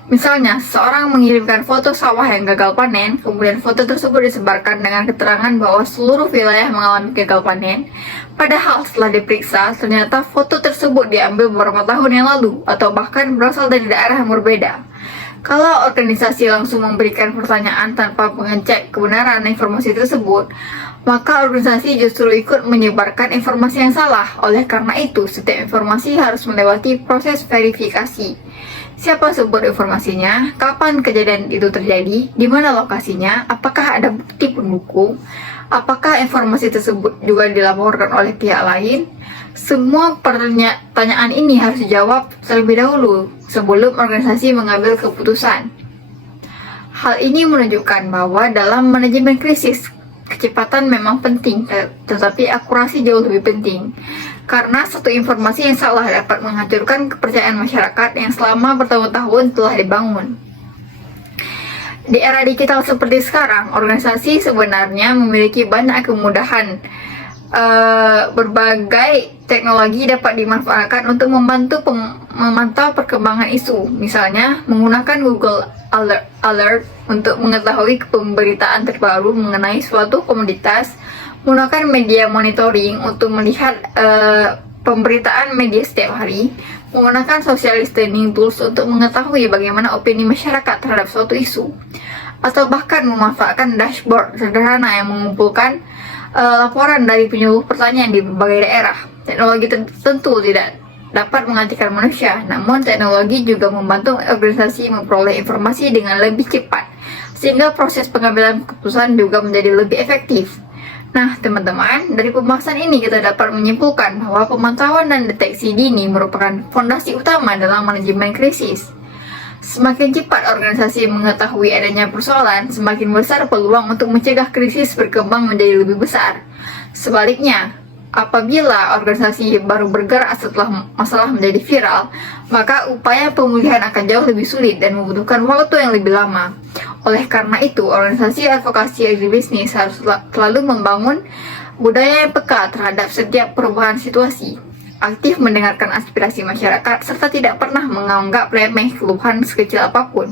Misalnya, seorang mengirimkan foto sawah yang gagal panen, kemudian foto tersebut disebarkan dengan keterangan bahwa seluruh wilayah mengalami gagal panen. Padahal setelah diperiksa, ternyata foto tersebut diambil beberapa tahun yang lalu, atau bahkan berasal dari daerah yang berbeda. Kalau organisasi langsung memberikan pertanyaan tanpa mengecek kebenaran informasi tersebut, maka organisasi justru ikut menyebarkan informasi yang salah. Oleh karena itu, setiap informasi harus melewati proses verifikasi. Siapa sumber informasinya, kapan kejadian itu terjadi, di mana lokasinya, apakah ada bukti pendukung, apakah informasi tersebut juga dilaporkan oleh pihak lain. Semua pertanyaan ini harus dijawab terlebih dahulu sebelum organisasi mengambil keputusan. Hal ini menunjukkan bahwa dalam manajemen krisis, kecepatan memang penting, tetapi akurasi jauh lebih penting. Karena satu informasi yang salah dapat menghancurkan kepercayaan masyarakat yang selama bertahun-tahun telah dibangun. Di era digital seperti sekarang, organisasi sebenarnya memiliki banyak kemudahan. Berbagai teknologi dapat dimanfaatkan untuk membantu memantau perkembangan isu. Misalnya, menggunakan Google Alert untuk mengetahui pemberitaan terbaru mengenai suatu komoditas, menggunakan media monitoring untuk melihat pemberitaan media setiap hari, menggunakan social listening tools untuk mengetahui bagaimana opini masyarakat terhadap suatu isu, atau bahkan memanfaatkan dashboard sederhana yang mengumpulkan laporan dari penyuluh pertanian di berbagai daerah. Teknologi tentu tidak dapat menggantikan manusia, namun teknologi juga membantu organisasi memperoleh informasi dengan lebih cepat, sehingga proses pengambilan keputusan juga menjadi lebih efektif. Nah, teman-teman, dari pembahasan ini kita dapat menyimpulkan bahwa pemantauan dan deteksi dini merupakan fondasi utama dalam manajemen krisis. Semakin cepat organisasi mengetahui adanya persoalan, semakin besar peluang untuk mencegah krisis berkembang menjadi lebih besar. Sebaliknya, Apabila organisasi baru bergerak setelah masalah menjadi viral, maka upaya pemulihan akan jauh lebih sulit dan membutuhkan waktu yang lebih lama. Oleh karena itu, organisasi advokasi agribisnis harus selalu membangun budaya yang peka terhadap setiap perubahan situasi, aktif mendengarkan aspirasi masyarakat, serta tidak pernah menganggap remeh keluhan sekecil apapun.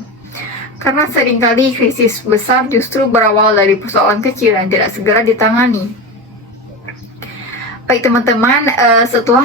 Karena seringkali krisis besar justru berawal dari persoalan kecil yang tidak segera ditangani. Baik teman-teman, setelah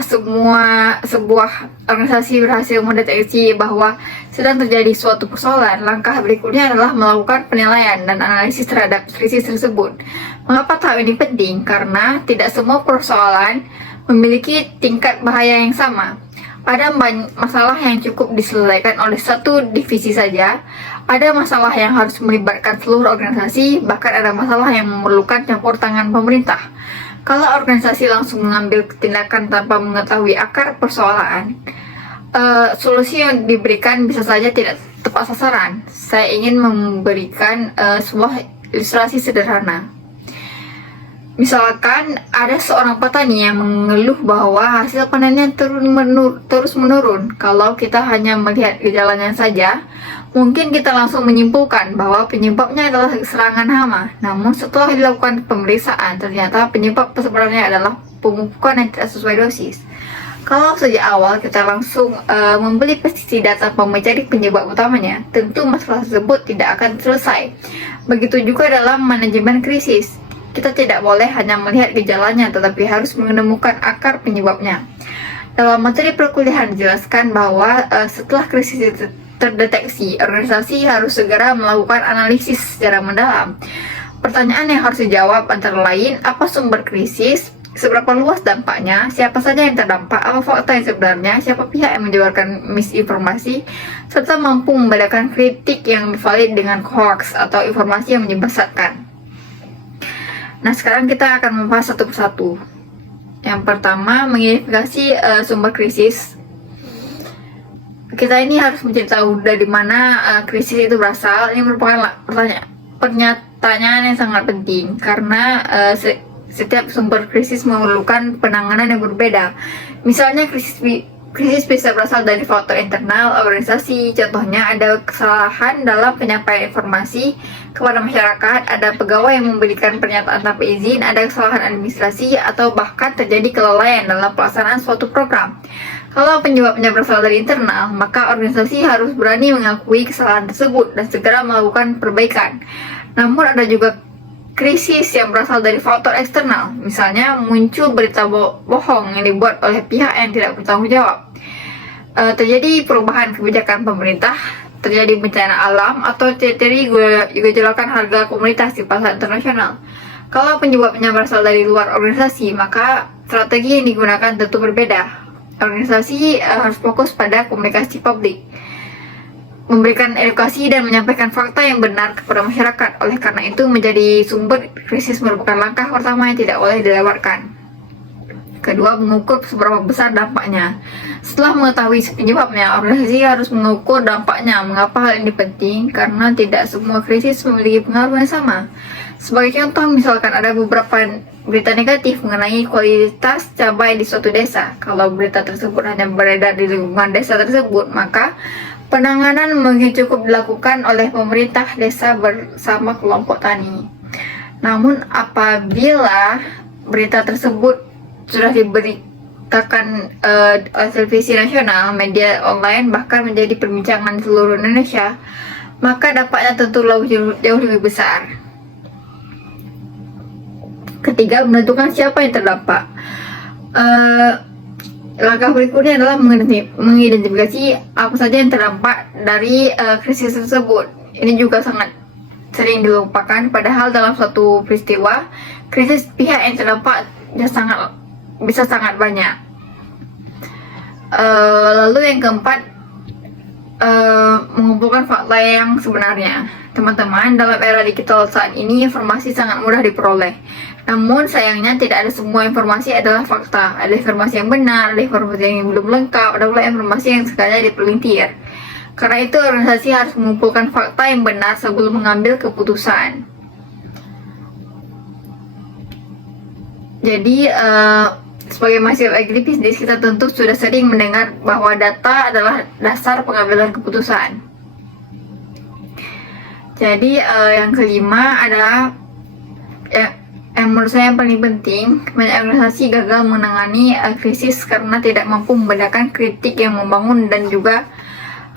sebuah organisasi berhasil mendeteksi bahwa sedang terjadi suatu persoalan, langkah berikutnya adalah melakukan penilaian dan analisis terhadap krisis tersebut. Mengapa tahap ini penting? Karena tidak semua persoalan memiliki tingkat bahaya yang sama. Ada masalah yang cukup diselesaikan oleh satu divisi saja, ada masalah yang harus melibatkan seluruh organisasi, bahkan ada masalah yang memerlukan campur tangan pemerintah. Kalau organisasi langsung mengambil tindakan tanpa mengetahui akar persoalan, solusi yang diberikan bisa saja tidak tepat sasaran. Saya ingin memberikan sebuah ilustrasi sederhana. Misalkan ada seorang petani yang mengeluh bahwa hasil panennya terus menurun. Kalau kita hanya melihat gejalanya saja, mungkin kita langsung menyimpulkan bahwa penyebabnya adalah serangan hama. Namun setelah dilakukan pemeriksaan, ternyata penyebab sebenarnya adalah pemupukan yang tidak sesuai dosis. Kalau sejak awal kita langsung membeli pestisida tanpa mencari penyebab utamanya, tentu masalah tersebut tidak akan selesai. Begitu juga dalam manajemen krisis. Kita tidak boleh hanya melihat gejalanya, tetapi harus menemukan akar penyebabnya. Dalam materi perkuliahan dijelaskan bahwa setelah krisis terdeteksi, organisasi harus segera melakukan analisis secara mendalam. Pertanyaan yang harus dijawab antara lain, apa sumber krisis, seberapa luas dampaknya, siapa saja yang terdampak, apa fakta yang sebenarnya, siapa pihak yang menyebarkan misinformasi, serta mampu membedakan kritik yang valid dengan hoax atau informasi yang menyesatkan. Nah, sekarang kita akan membahas satu persatu. Yang pertama, mengidentifikasi sumber krisis. Kita ini harus mencari tahu dari mana krisis itu berasal. Ini merupakan pernyataan yang sangat penting karena setiap sumber krisis memerlukan penanganan yang berbeda. Misalnya krisis bisa berasal dari faktor internal organisasi. Contohnya ada kesalahan dalam penyampaian informasi kepada masyarakat, ada pegawai yang memberikan pernyataan tanpa izin, ada kesalahan administrasi, atau bahkan terjadi kelalaian dalam pelaksanaan suatu program. Kalau penyebabnya berasal dari internal, maka organisasi harus berani mengakui kesalahan tersebut dan segera melakukan perbaikan. Namun ada juga krisis yang berasal dari faktor eksternal, misalnya muncul berita bohong yang dibuat oleh pihak yang tidak bertanggung jawab. Terjadi perubahan kebijakan pemerintah, terjadi bencana alam, atau terjadi gejolakan harga komoditas di pasar internasional. Kalau penyebabnya berasal dari luar organisasi, maka strategi yang digunakan tentu berbeda. Organisasi harus fokus pada komunikasi publik, memberikan edukasi dan menyampaikan fakta yang benar kepada masyarakat. Oleh karena itu, menjadi sumber krisis merupakan langkah pertama yang tidak boleh dilewatkan. Kedua, mengukur seberapa besar dampaknya. Setelah mengetahui penyebabnya, organisasi harus mengukur dampaknya. Mengapa hal ini penting? Karena tidak semua krisis memiliki pengaruh yang sama. Sebagai contoh, misalkan ada beberapa berita negatif mengenai kualitas cabai di suatu desa. Kalau berita tersebut hanya beredar di lingkungan desa tersebut, maka penanganan mungkin cukup dilakukan oleh pemerintah desa bersama kelompok tani. Namun apabila berita tersebut sudah diberitakan oleh televisi nasional, media online, bahkan menjadi perbincangan di seluruh Indonesia, maka dampaknya tentu jauh lebih besar. Ketiga, menentukan siapa yang terdampak. Langkah berikutnya adalah mengidentifikasi apa saja yang terdampak dari krisis tersebut. Ini juga sangat sering dilupakan, padahal dalam suatu peristiwa, krisis pihak yang terdampak bisa sangat banyak. Lalu yang keempat, mengumpulkan fakta yang sebenarnya. Teman-teman, dalam era digital saat ini informasi sangat mudah diperoleh. Namun sayangnya tidak ada semua informasi adalah fakta. Ada informasi yang benar, ada informasi yang belum lengkap, ada pula informasi yang sekadar dipelintir. Karena itu organisasi harus mengumpulkan fakta yang benar sebelum mengambil keputusan. Jadi Sebagai mahasiswa agribisnis, kita tentu sudah sering mendengar bahwa data adalah dasar pengambilan keputusan. Jadi yang kelima adalah yang menurut saya yang paling penting, banyak organisasi gagal menangani krisis karena tidak mampu membedakan kritik yang membangun dan juga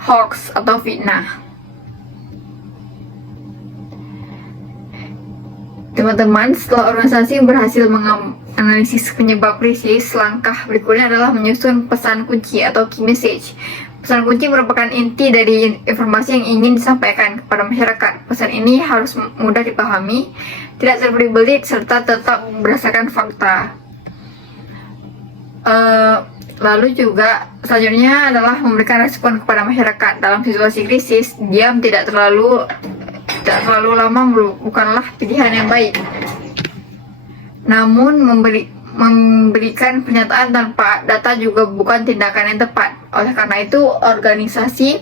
hoax atau fitnah. Teman-teman, setelah organisasi berhasil menganalisis penyebab krisis, langkah berikutnya adalah menyusun pesan kunci atau key message. Pesan kunci merupakan inti dari informasi yang ingin disampaikan kepada masyarakat. Pesan ini harus mudah dipahami, tidak terbelit-belit, serta tetap berdasarkan fakta. Lalu juga selanjutnya adalah memberikan respon kepada masyarakat dalam situasi krisis. Diam tidak terlalu lama bukanlah pilihan yang baik. Namun memberikan pernyataan tanpa data juga bukan tindakan yang tepat. Oleh karena itu, organisasi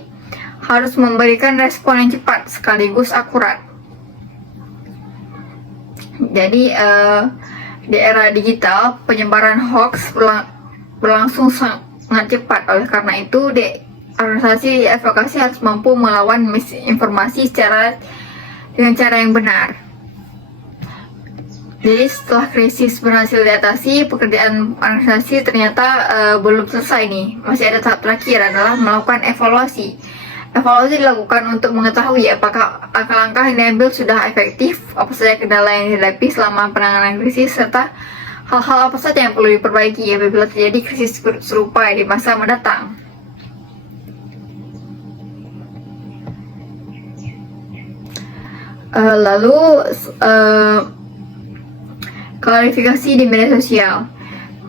harus memberikan respon yang cepat sekaligus akurat. Jadi di era digital, penyebaran hoax berlangsung sangat cepat. Oleh karena itu, organisasi advokasi harus mampu melawan misinformasi dengan cara yang benar. Jadi setelah krisis berhasil diatasi, pekerjaan organisasi ternyata belum selesai nih. Masih ada tahap terakhir adalah melakukan evaluasi. Evaluasi dilakukan untuk mengetahui apakah langkah-langkah yang diambil sudah efektif, apa saja kendala yang dihadapi selama penanganan krisis, serta hal-hal apa saja yang perlu diperbaiki apabila terjadi krisis serupa di masa mendatang. Lalu klarifikasi di media sosial.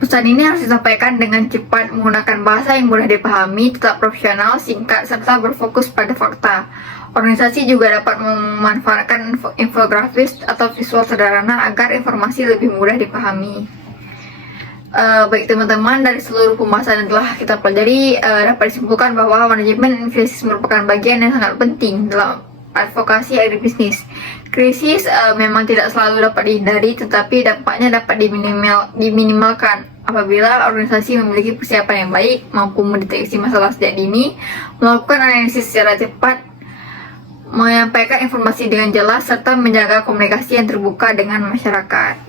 Pesan ini harus disampaikan dengan cepat, menggunakan bahasa yang mudah dipahami, tetap profesional, singkat, serta berfokus pada fakta. Organisasi juga dapat memanfaatkan infografis atau visual sederhana agar informasi lebih mudah dipahami. Baik teman-teman, dari seluruh pembahasan yang telah kita pelajari, dapat disimpulkan bahwa manajemen krisis merupakan bagian yang sangat penting dalam advokasi agribisnis. Krisis memang tidak selalu dapat dihindari, tetapi dampaknya dapat diminimalkan apabila organisasi memiliki persiapan yang baik, mampu mendeteksi masalah sejak dini, melakukan analisis secara cepat, menyampaikan informasi dengan jelas, serta menjaga komunikasi yang terbuka dengan masyarakat.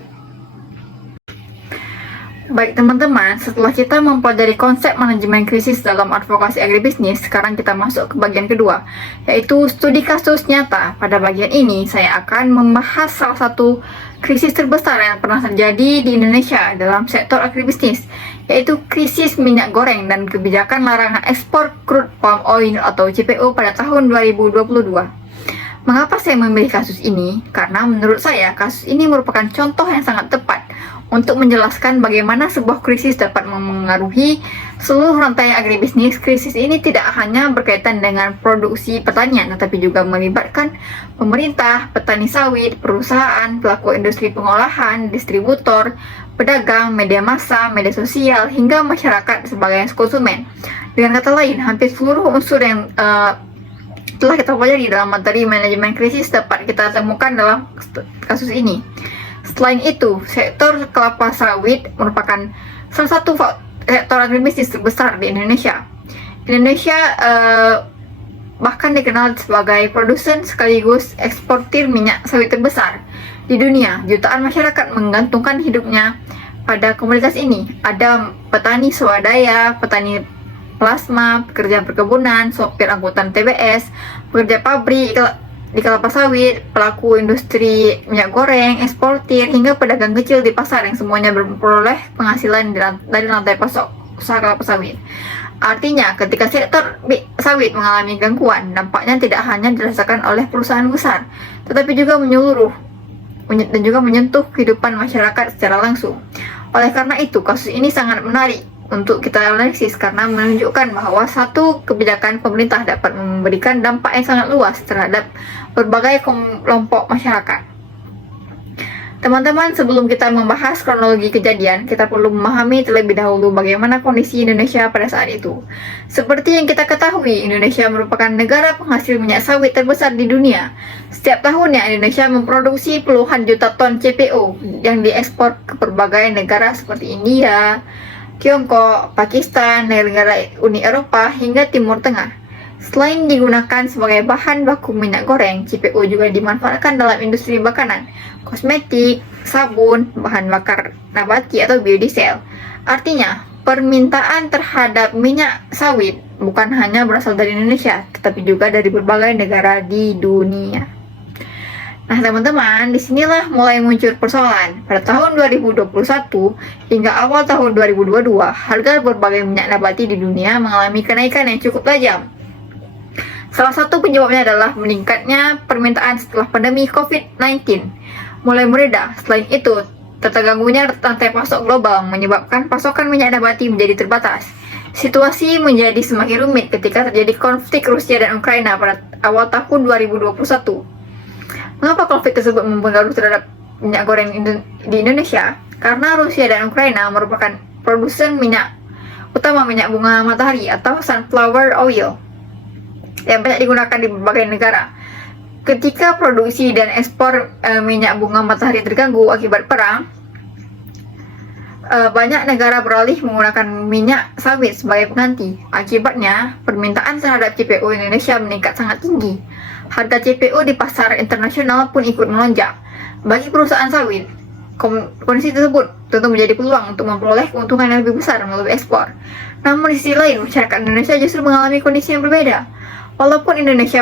Baik teman-teman, setelah kita mempelajari konsep manajemen krisis dalam advokasi agribisnis, sekarang kita masuk ke bagian kedua, yaitu studi kasus nyata. Pada bagian ini, saya akan membahas salah satu krisis terbesar yang pernah terjadi di Indonesia dalam sektor agribisnis, yaitu krisis minyak goreng dan kebijakan larangan ekspor crude palm oil atau CPO pada tahun 2022. Mengapa saya memilih kasus ini? Karena menurut saya, kasus ini merupakan contoh yang sangat tepat untuk menjelaskan bagaimana sebuah krisis dapat memengaruhi seluruh rantai agribisnis. Krisis ini tidak hanya berkaitan dengan produksi pertanian, tetapi juga melibatkan pemerintah, petani sawit, perusahaan, pelaku industri pengolahan, distributor, pedagang, media massa, media sosial, hingga masyarakat sebagai konsumen. Dengan kata lain, hampir seluruh unsur yang telah kita pelajari dalam materi manajemen krisis dapat kita temukan dalam kasus ini. Selain itu, sektor kelapa sawit merupakan salah satu sektor agribisnis terbesar di Indonesia. Indonesia bahkan dikenal sebagai produsen sekaligus eksportir minyak sawit terbesar di dunia. Jutaan masyarakat menggantungkan hidupnya pada komoditas ini. Ada petani swadaya, petani plasma, pekerja perkebunan, sopir angkutan TBS, pekerja pabrik di kelapa sawit, pelaku industri minyak goreng, eksportir, hingga pedagang kecil di pasar yang semuanya memperoleh penghasilan dari rantai pasok usaha kelapa sawit. Artinya, ketika sektor sawit mengalami gangguan, dampaknya tidak hanya dirasakan oleh perusahaan besar, tetapi juga menyeluruh dan juga menyentuh kehidupan masyarakat secara langsung. Oleh karena itu, kasus ini sangat menarik untuk kita analisis karena menunjukkan bahwa satu kebijakan pemerintah dapat memberikan dampak yang sangat luas terhadap berbagai kelompok masyarakat. Teman-teman, sebelum kita membahas kronologi kejadian, kita perlu memahami terlebih dahulu bagaimana kondisi Indonesia pada saat itu. Seperti yang kita ketahui, Indonesia merupakan negara penghasil minyak sawit terbesar di dunia. Setiap tahunnya, Indonesia memproduksi puluhan juta ton CPO yang diekspor ke berbagai negara seperti India, Tiongkok, Pakistan, negara Uni Eropa, hingga Timur Tengah. Selain digunakan sebagai bahan baku minyak goreng, CPO juga dimanfaatkan dalam industri makanan, kosmetik, sabun, bahan bakar nabati atau biodiesel. Artinya, permintaan terhadap minyak sawit bukan hanya berasal dari Indonesia, tetapi juga dari berbagai negara di dunia. Nah teman-teman, disinilah mulai muncul persoalan. Pada tahun 2021 hingga awal tahun 2022, harga berbagai minyak nabati di dunia mengalami kenaikan yang cukup tajam. Salah satu penyebabnya adalah meningkatnya permintaan setelah pandemi COVID-19 mulai mereda. Selain itu, terganggunya rantai pasok global menyebabkan pasokan minyak nabati menjadi terbatas. Situasi menjadi semakin rumit ketika terjadi konflik Rusia dan Ukraina pada awal tahun 2021. Mengapa konflik tersebut mempengaruhi terhadap minyak goreng di Indonesia? Karena Rusia dan Ukraina merupakan produsen minyak utama minyak bunga matahari atau sunflower oil yang banyak digunakan di berbagai negara. Ketika produksi dan ekspor minyak bunga matahari terganggu akibat perang, banyak negara beralih menggunakan minyak sawit sebagai pengganti. Akibatnya, permintaan terhadap CPO Indonesia meningkat sangat tinggi. Harga CPO di pasar internasional pun ikut melonjak. Bagi perusahaan sawit, kondisi tersebut tentu menjadi peluang untuk memperoleh keuntungan yang lebih besar melalui ekspor. Namun di sisi lain, masyarakat Indonesia justru mengalami kondisi yang berbeda. Walaupun Indonesia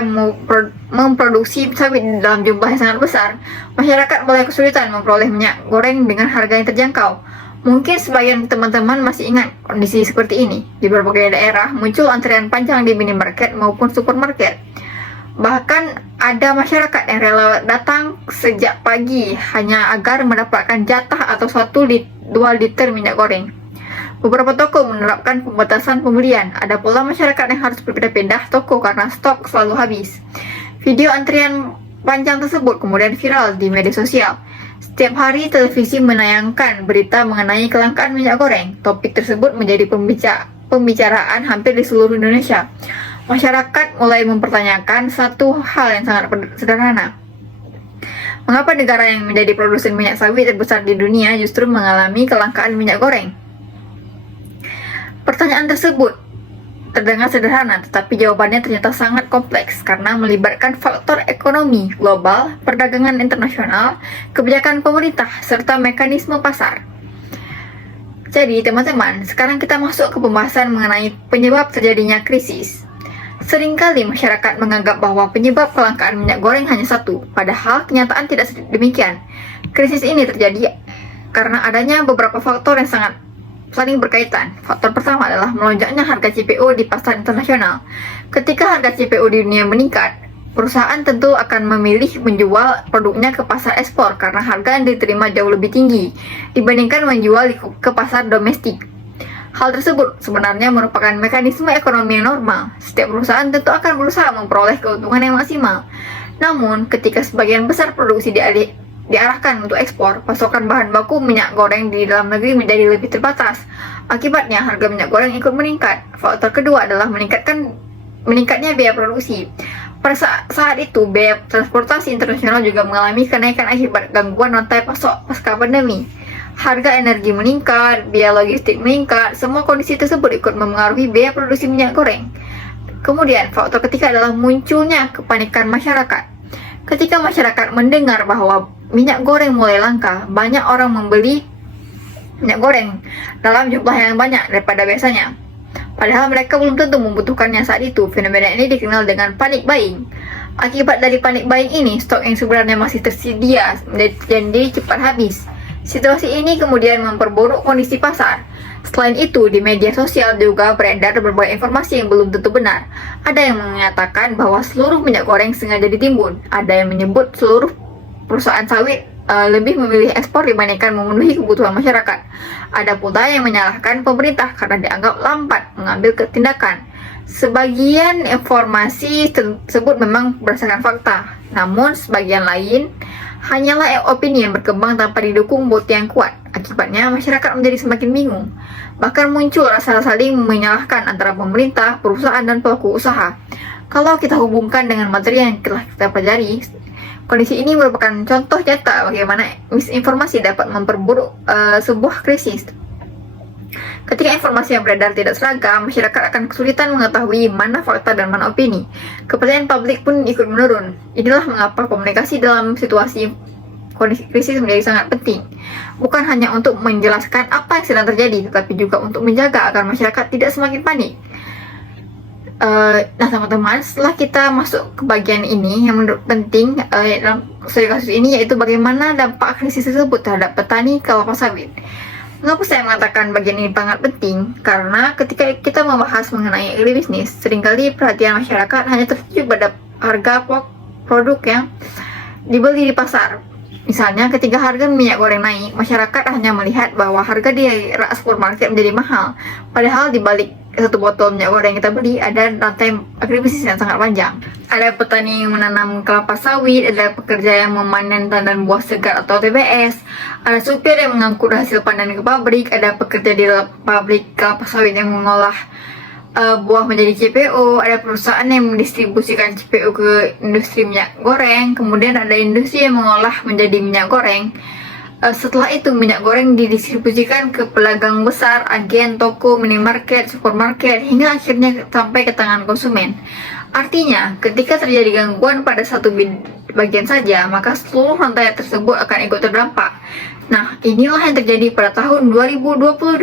memproduksi sawit dalam jumlah yang sangat besar, masyarakat mulai kesulitan memperoleh minyak goreng dengan harga yang terjangkau. Mungkin sebagian teman-teman masih ingat kondisi seperti ini. Di berbagai daerah muncul antrian panjang di minimarket maupun supermarket. Bahkan ada masyarakat yang rela datang sejak pagi hanya agar mendapatkan jatah atau 1-2 liter minyak goreng. Beberapa toko menerapkan pembatasan pembelian. Ada pula masyarakat yang harus berpindah-pindah toko karena stok selalu habis. Video antrian panjang tersebut kemudian viral di media sosial. Setiap hari televisi menayangkan berita mengenai kelangkaan minyak goreng. Topik tersebut menjadi pembicaraan hampir di seluruh Indonesia. Masyarakat mulai mempertanyakan satu hal yang sangat sederhana. Mengapa negara yang menjadi produsen minyak sawit terbesar di dunia justru mengalami kelangkaan minyak goreng? Pertanyaan tersebut terdengar sederhana, tetapi jawabannya ternyata sangat kompleks karena melibatkan faktor ekonomi global, perdagangan internasional, kebijakan pemerintah, serta mekanisme pasar. Jadi teman-teman, sekarang kita masuk ke pembahasan mengenai penyebab terjadinya krisis. Seringkali masyarakat menganggap bahwa penyebab kelangkaan minyak goreng hanya satu, padahal kenyataan tidak demikian. Krisis ini terjadi karena adanya beberapa faktor yang sangat saling berkaitan. Faktor pertama adalah melonjaknya harga CPO di pasar internasional. Ketika harga CPO di dunia meningkat, perusahaan tentu akan memilih menjual produknya ke pasar ekspor karena harga yang diterima jauh lebih tinggi dibandingkan menjual ke pasar domestik. Hal tersebut sebenarnya merupakan mekanisme ekonomi yang normal. Setiap perusahaan tentu akan berusaha memperoleh keuntungan yang maksimal. Namun, ketika sebagian besar produksi diarahkan untuk ekspor, pasokan bahan baku minyak goreng di dalam negeri menjadi lebih terbatas. Akibatnya, harga minyak goreng ikut meningkat. Faktor kedua adalah meningkatnya biaya produksi. Pada saat itu, biaya transportasi internasional juga mengalami kenaikan akibat gangguan rantai pasok pasca pandemi. Harga energi meningkat, biaya logistik meningkat, semua kondisi tersebut ikut mempengaruhi biaya produksi minyak goreng. Kemudian, faktor ketiga adalah munculnya kepanikan masyarakat. Ketika masyarakat mendengar bahwa minyak goreng mulai langka, banyak orang membeli minyak goreng dalam jumlah yang banyak daripada biasanya. Padahal mereka belum tentu membutuhkannya saat itu. Fenomena ini dikenal dengan panic buying. Akibat dari panic buying ini, stok yang sebenarnya masih tersedia jadi cepat habis. Situasi ini kemudian memperburuk kondisi pasar. Selain itu, di media sosial juga beredar berbagai informasi yang belum tentu benar. Ada yang mengatakan bahwa seluruh minyak goreng sengaja ditimbun. Ada yang menyebut seluruh perusahaan sawit lebih memilih ekspor dibandingkan memenuhi kebutuhan masyarakat. Ada pula yang menyalahkan pemerintah karena dianggap lambat mengambil tindakan. Sebagian informasi tersebut memang berdasarkan fakta, namun sebagian lain hanyalah opini yang berkembang tanpa didukung bukti yang kuat. Akibatnya, masyarakat menjadi semakin bingung. Bahkan muncul rasa saling menyalahkan antara pemerintah, perusahaan, dan pelaku usaha. Kalau kita hubungkan dengan materi yang telah kita pelajari, kondisi ini merupakan contoh nyata bagaimana misinformasi dapat memperburuk sebuah krisis. Ketika informasi yang beredar tidak seragam, masyarakat akan kesulitan mengetahui mana fakta dan mana opini. Kepercayaan publik pun ikut menurun. Inilah mengapa komunikasi dalam situasi kondisi krisis menjadi sangat penting. Bukan hanya untuk menjelaskan apa yang sedang terjadi, tetapi juga untuk menjaga agar masyarakat tidak semakin panik. Nah teman-teman, setelah kita masuk ke bagian ini yang menurut penting dalam kasus ini, yaitu bagaimana dampak krisis tersebut terhadap petani kelapa sawit. Mengapa saya mengatakan bagian ini sangat penting? Karena ketika kita membahas mengenai agribisnis, seringkali perhatian masyarakat hanya tertuju pada harga produk yang dibeli di pasar. Misalnya ketika harga minyak goreng naik, masyarakat hanya melihat bahwa harga di rak supermarket menjadi mahal. Padahal di balik satu botol minyak goreng yang kita beli ada rantai agribisnis yang sangat panjang. Ada petani yang menanam kelapa sawit, ada pekerja yang memanen tandan buah segar atau TBS, ada supir yang mengangkut hasil panen ke pabrik, ada pekerja di pabrik kelapa sawit yang mengolah buah menjadi CPO, ada perusahaan yang mendistribusikan CPO ke industri minyak goreng, kemudian ada industri yang mengolah menjadi minyak goreng. Setelah itu minyak goreng didistribusikan ke pedagang besar, agen, toko, minimarket, supermarket, hingga akhirnya sampai ke tangan konsumen. Artinya, ketika terjadi gangguan pada satu bagian saja, maka seluruh rantai tersebut akan ikut terdampak. Nah, inilah yang terjadi pada tahun 2022.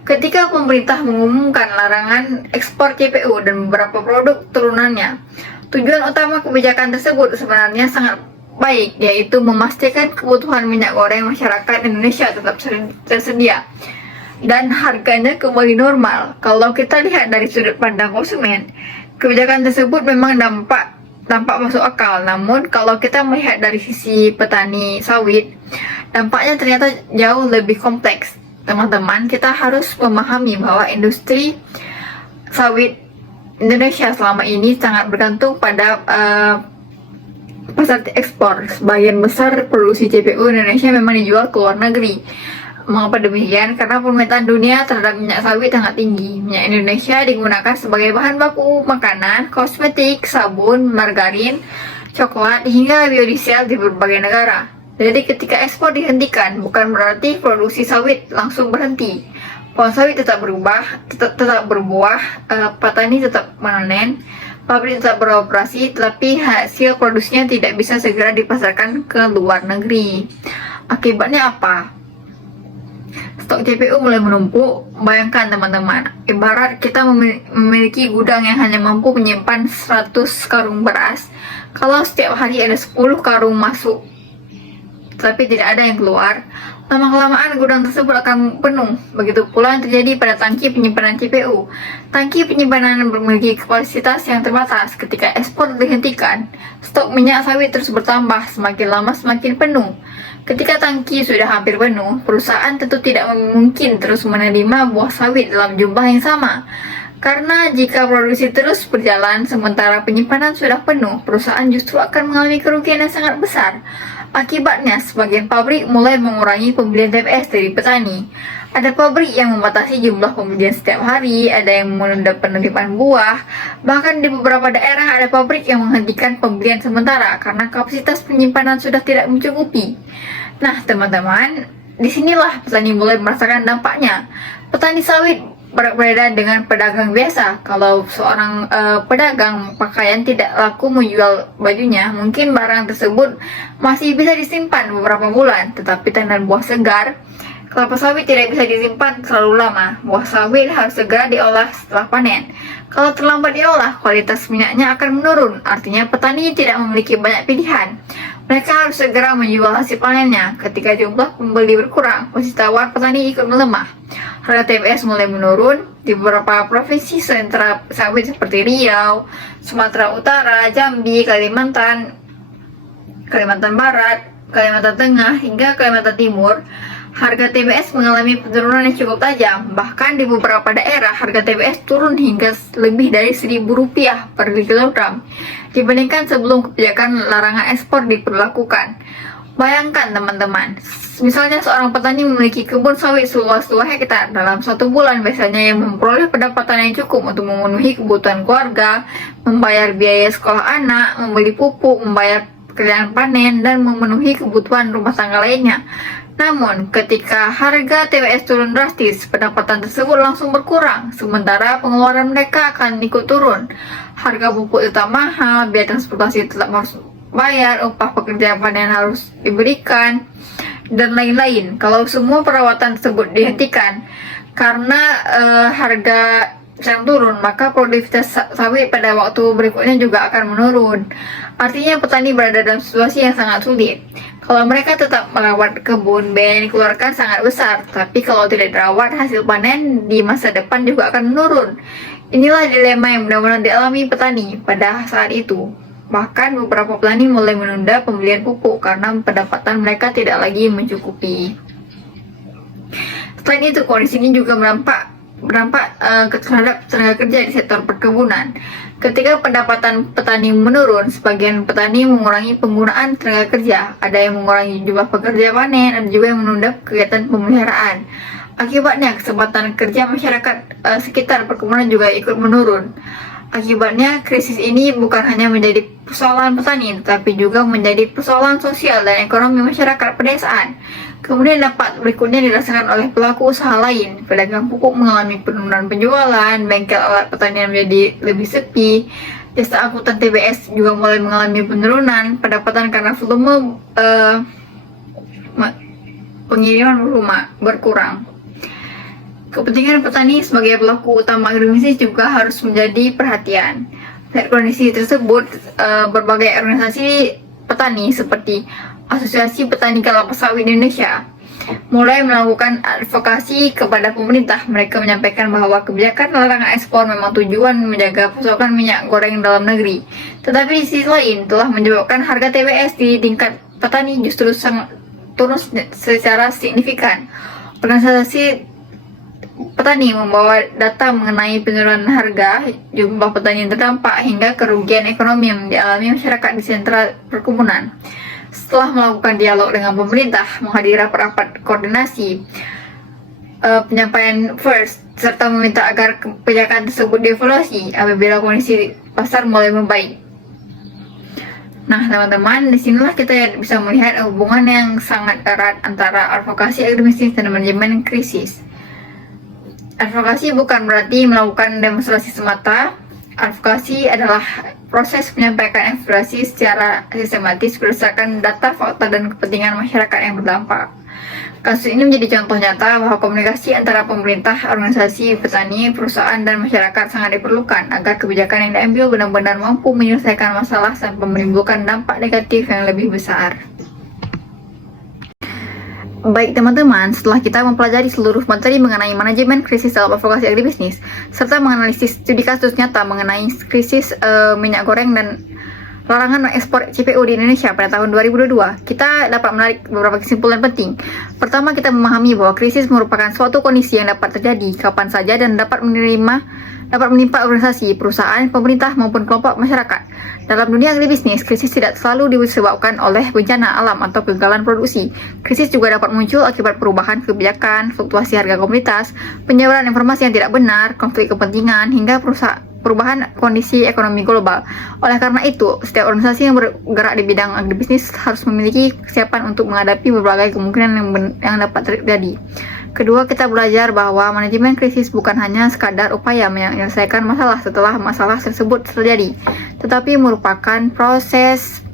Ketika pemerintah mengumumkan larangan ekspor CPO dan beberapa produk turunannya. Tujuan utama kebijakan tersebut sebenarnya sangat baik, yaitu memastikan kebutuhan minyak goreng masyarakat Indonesia tetap tersedia dan harganya kembali normal. Kalau kita lihat dari sudut pandang konsumen, kebijakan tersebut memang dampak masuk akal. Namun kalau kita melihat dari sisi petani sawit, dampaknya ternyata jauh lebih kompleks. Teman-teman, kita harus memahami bahwa industri sawit Indonesia selama ini sangat bergantung pada pasar ekspor. Sebagian besar produksi CPO Indonesia memang dijual ke luar negeri. Mengapa demikian? Karena permintaan dunia terhadap minyak sawit sangat tinggi. Minyak Indonesia digunakan sebagai bahan baku makanan, kosmetik, sabun, margarin, coklat, hingga biodiesel di berbagai negara. Jadi ketika ekspor dihentikan, bukan berarti produksi sawit langsung berhenti. Pohon sawit tetap berbuah, petani tetap memanen, pabrik tetap beroperasi, tetapi hasil produksinya tidak bisa segera dipasarkan ke luar negeri. Akibatnya apa? Stok CPO mulai menumpuk. Bayangkan teman-teman, ibarat kita memiliki gudang yang hanya mampu menyimpan 100 karung beras. Kalau setiap hari ada 10 karung masuk, tapi tidak ada yang keluar, lama-kelamaan gudang tersebut akan penuh. Begitu pula yang terjadi pada tangki penyimpanan CPO. Tangki penyimpanan memiliki kapasitas yang terbatas. Ketika ekspor dihentikan, stok minyak sawit terus bertambah, semakin lama semakin penuh. Ketika tangki sudah hampir penuh, perusahaan tentu tidak mungkin terus menerima buah sawit dalam jumlah yang sama. Karena jika produksi terus berjalan sementara penyimpanan sudah penuh, perusahaan justru akan mengalami kerugian yang sangat besar. Akibatnya, sebagian pabrik mulai mengurangi pembelian TBS dari petani. Ada pabrik yang membatasi jumlah pembelian setiap hari, ada yang menunda penerimaan buah, bahkan di beberapa daerah ada pabrik yang menghentikan pembelian sementara karena kapasitas penyimpanan sudah tidak mencukupi. Nah, teman-teman, disinilah petani mulai merasakan dampaknya. Petani sawit berbeda dengan pedagang biasa. Kalau seorang pedagang pakaian tidak laku menjual bajunya, mungkin barang tersebut masih bisa disimpan beberapa bulan. Tetapi tandan buah segar, kelapa sawit tidak bisa disimpan terlalu lama. Buah sawit harus segera diolah setelah panen. Kalau terlambat diolah, kualitas minyaknya akan menurun. Artinya petani tidak memiliki banyak pilihan. Mereka harus segera menjual hasil panennya. Ketika jumlah pembeli berkurang, posisi tawar petani ikut melemah. Harga TBS mulai menurun di beberapa provinsi sentra sawit seperti Riau, Sumatera Utara, Jambi, Kalimantan Barat, Kalimantan Tengah, hingga Kalimantan Timur. Harga TBS mengalami penurunan yang cukup tajam. Bahkan di beberapa daerah harga TBS turun hingga lebih dari Rp1.000 per kilogram dibandingkan sebelum kebijakan larangan ekspor diberlakukan. Bayangkan teman-teman, misalnya seorang petani memiliki kebun sawit seluas 2 hektar. Dalam 1 bulan biasanya yang memperoleh pendapatan yang cukup untuk memenuhi kebutuhan keluarga, membayar biaya sekolah anak, membeli pupuk, membayar pekerjaan panen, dan memenuhi kebutuhan rumah tangga lainnya. Namun, ketika harga TBS turun drastis, pendapatan tersebut langsung berkurang, sementara pengeluaran mereka akan ikut turun. Harga pupuk tetap mahal, biaya transportasi tetap harus bayar, upah pekerja panen harus diberikan, dan lain-lain. Kalau semua perawatan tersebut dihentikan karena harga sedang turun, maka produktivitas sawit pada waktu berikutnya juga akan menurun. Artinya petani berada dalam situasi yang sangat sulit. Kalau mereka tetap merawat kebun, biaya yang dikeluarkan sangat besar. Tapi kalau tidak dirawat, hasil panen di masa depan juga akan menurun. Inilah dilema yang benar-benar dialami petani pada saat itu. Bahkan beberapa petani mulai menunda pembelian pupuk karena pendapatan mereka tidak lagi mencukupi. Selain itu, kondisi ini juga berdampak terhadap tenaga kerja di sektor perkebunan. Ketika pendapatan petani menurun, sebagian petani mengurangi penggunaan tenaga kerja. Ada yang mengurangi jumlah pekerja panen, ada juga yang menunda kegiatan pemeliharaan. Akibatnya, kesempatan kerja masyarakat sekitar perkebunan juga ikut menurun. Akibatnya, krisis ini bukan hanya menjadi persoalan petani, tetapi juga menjadi persoalan sosial dan ekonomi masyarakat pedesaan. Kemudian dampak berikutnya dirasakan oleh pelaku usaha lain. Pedagang pupuk mengalami penurunan penjualan, bengkel alat pertanian menjadi lebih sepi, jasa angkutan TBS juga mulai mengalami penurunan pendapatan karena volume pengiriman rumah berkurang. Kepentingan petani sebagai pelaku utama agribisnis juga harus menjadi perhatian. Saat kondisi tersebut, berbagai organisasi petani seperti Asosiasi Petani Kelapa Sawit Indonesia mulai melakukan advokasi kepada pemerintah. Mereka menyampaikan bahwa kebijakan larangan ekspor memang tujuan menjaga pasokan minyak goreng dalam negeri. Tetapi di sisi lain telah menyebabkan harga TBS di tingkat petani justru sangat turun secara signifikan. Organisasi petani membawa data mengenai penurunan harga, jumlah petani yang terdampak, hingga kerugian ekonomi yang dialami masyarakat di sentra perkebunan. Setelah melakukan dialog dengan pemerintah, menghadiri rapat-rapat koordinasi, penyampaian first, serta meminta agar kebijakan tersebut dievaluasi apabila kondisi pasar mulai membaik. Nah teman-teman, disinilah kita bisa melihat hubungan yang sangat erat antara advokasi agribisnis dan manajemen krisis. Advokasi bukan berarti melakukan demonstrasi semata. Advokasi adalah proses menyampaikan aspirasi secara sistematis berdasarkan data, fakta, dan kepentingan masyarakat yang berdampak. Kasus ini menjadi contoh nyata bahwa komunikasi antara pemerintah, organisasi, petani, perusahaan, dan masyarakat sangat diperlukan agar kebijakan yang diambil benar-benar mampu menyelesaikan masalah tanpa menimbulkan dampak negatif yang lebih besar. Baik teman-teman, setelah kita mempelajari seluruh materi mengenai manajemen krisis dalam advokasi agribisnis, serta menganalisis studi kasus nyata mengenai krisis minyak goreng dan larangan ekspor CPO di Indonesia pada tahun 2022, kita dapat menarik beberapa kesimpulan penting. Pertama, kita memahami bahwa krisis merupakan suatu kondisi yang dapat terjadi kapan saja dan dapat menimpa organisasi, perusahaan, pemerintah, maupun kelompok masyarakat. Dalam dunia agribisnis, krisis tidak selalu disebabkan oleh bencana alam atau kegagalan produksi. Krisis juga dapat muncul akibat perubahan kebijakan, fluktuasi harga komoditas, penyebaran informasi yang tidak benar, konflik kepentingan, hingga perubahan kondisi ekonomi global. Oleh karena itu, setiap organisasi yang bergerak di bidang agribisnis harus memiliki kesiapan untuk menghadapi berbagai kemungkinan yang dapat terjadi. Kedua, kita belajar bahwa manajemen krisis bukan hanya sekadar upaya menyelesaikan masalah setelah masalah tersebut terjadi, tetapi merupakan proses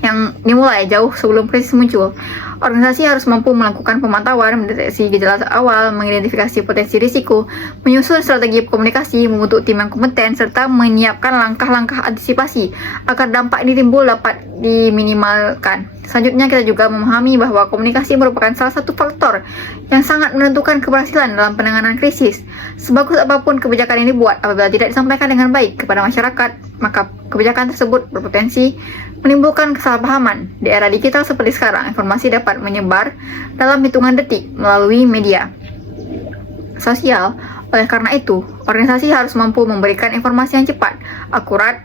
yang dimulai jauh sebelum krisis muncul. Organisasi harus mampu melakukan pemantauan, mendeteksi gejala awal, mengidentifikasi potensi risiko, menyusun strategi komunikasi, membentuk tim yang kompeten, serta menyiapkan langkah-langkah antisipasi agar dampak ini timbul dapat diminimalkan. Selanjutnya, kita juga memahami bahwa komunikasi merupakan salah satu faktor yang sangat menentukan keberhasilan dalam penanganan krisis. Sebagus apapun kebijakan yang dibuat, apabila tidak disampaikan dengan baik kepada masyarakat, maka kebijakan tersebut berpotensi menimbulkan kesalahpahaman. Di era digital seperti sekarang, informasi dapat menyebar dalam hitungan detik melalui media sosial. Oleh karena itu, organisasi harus mampu memberikan informasi yang cepat, akurat,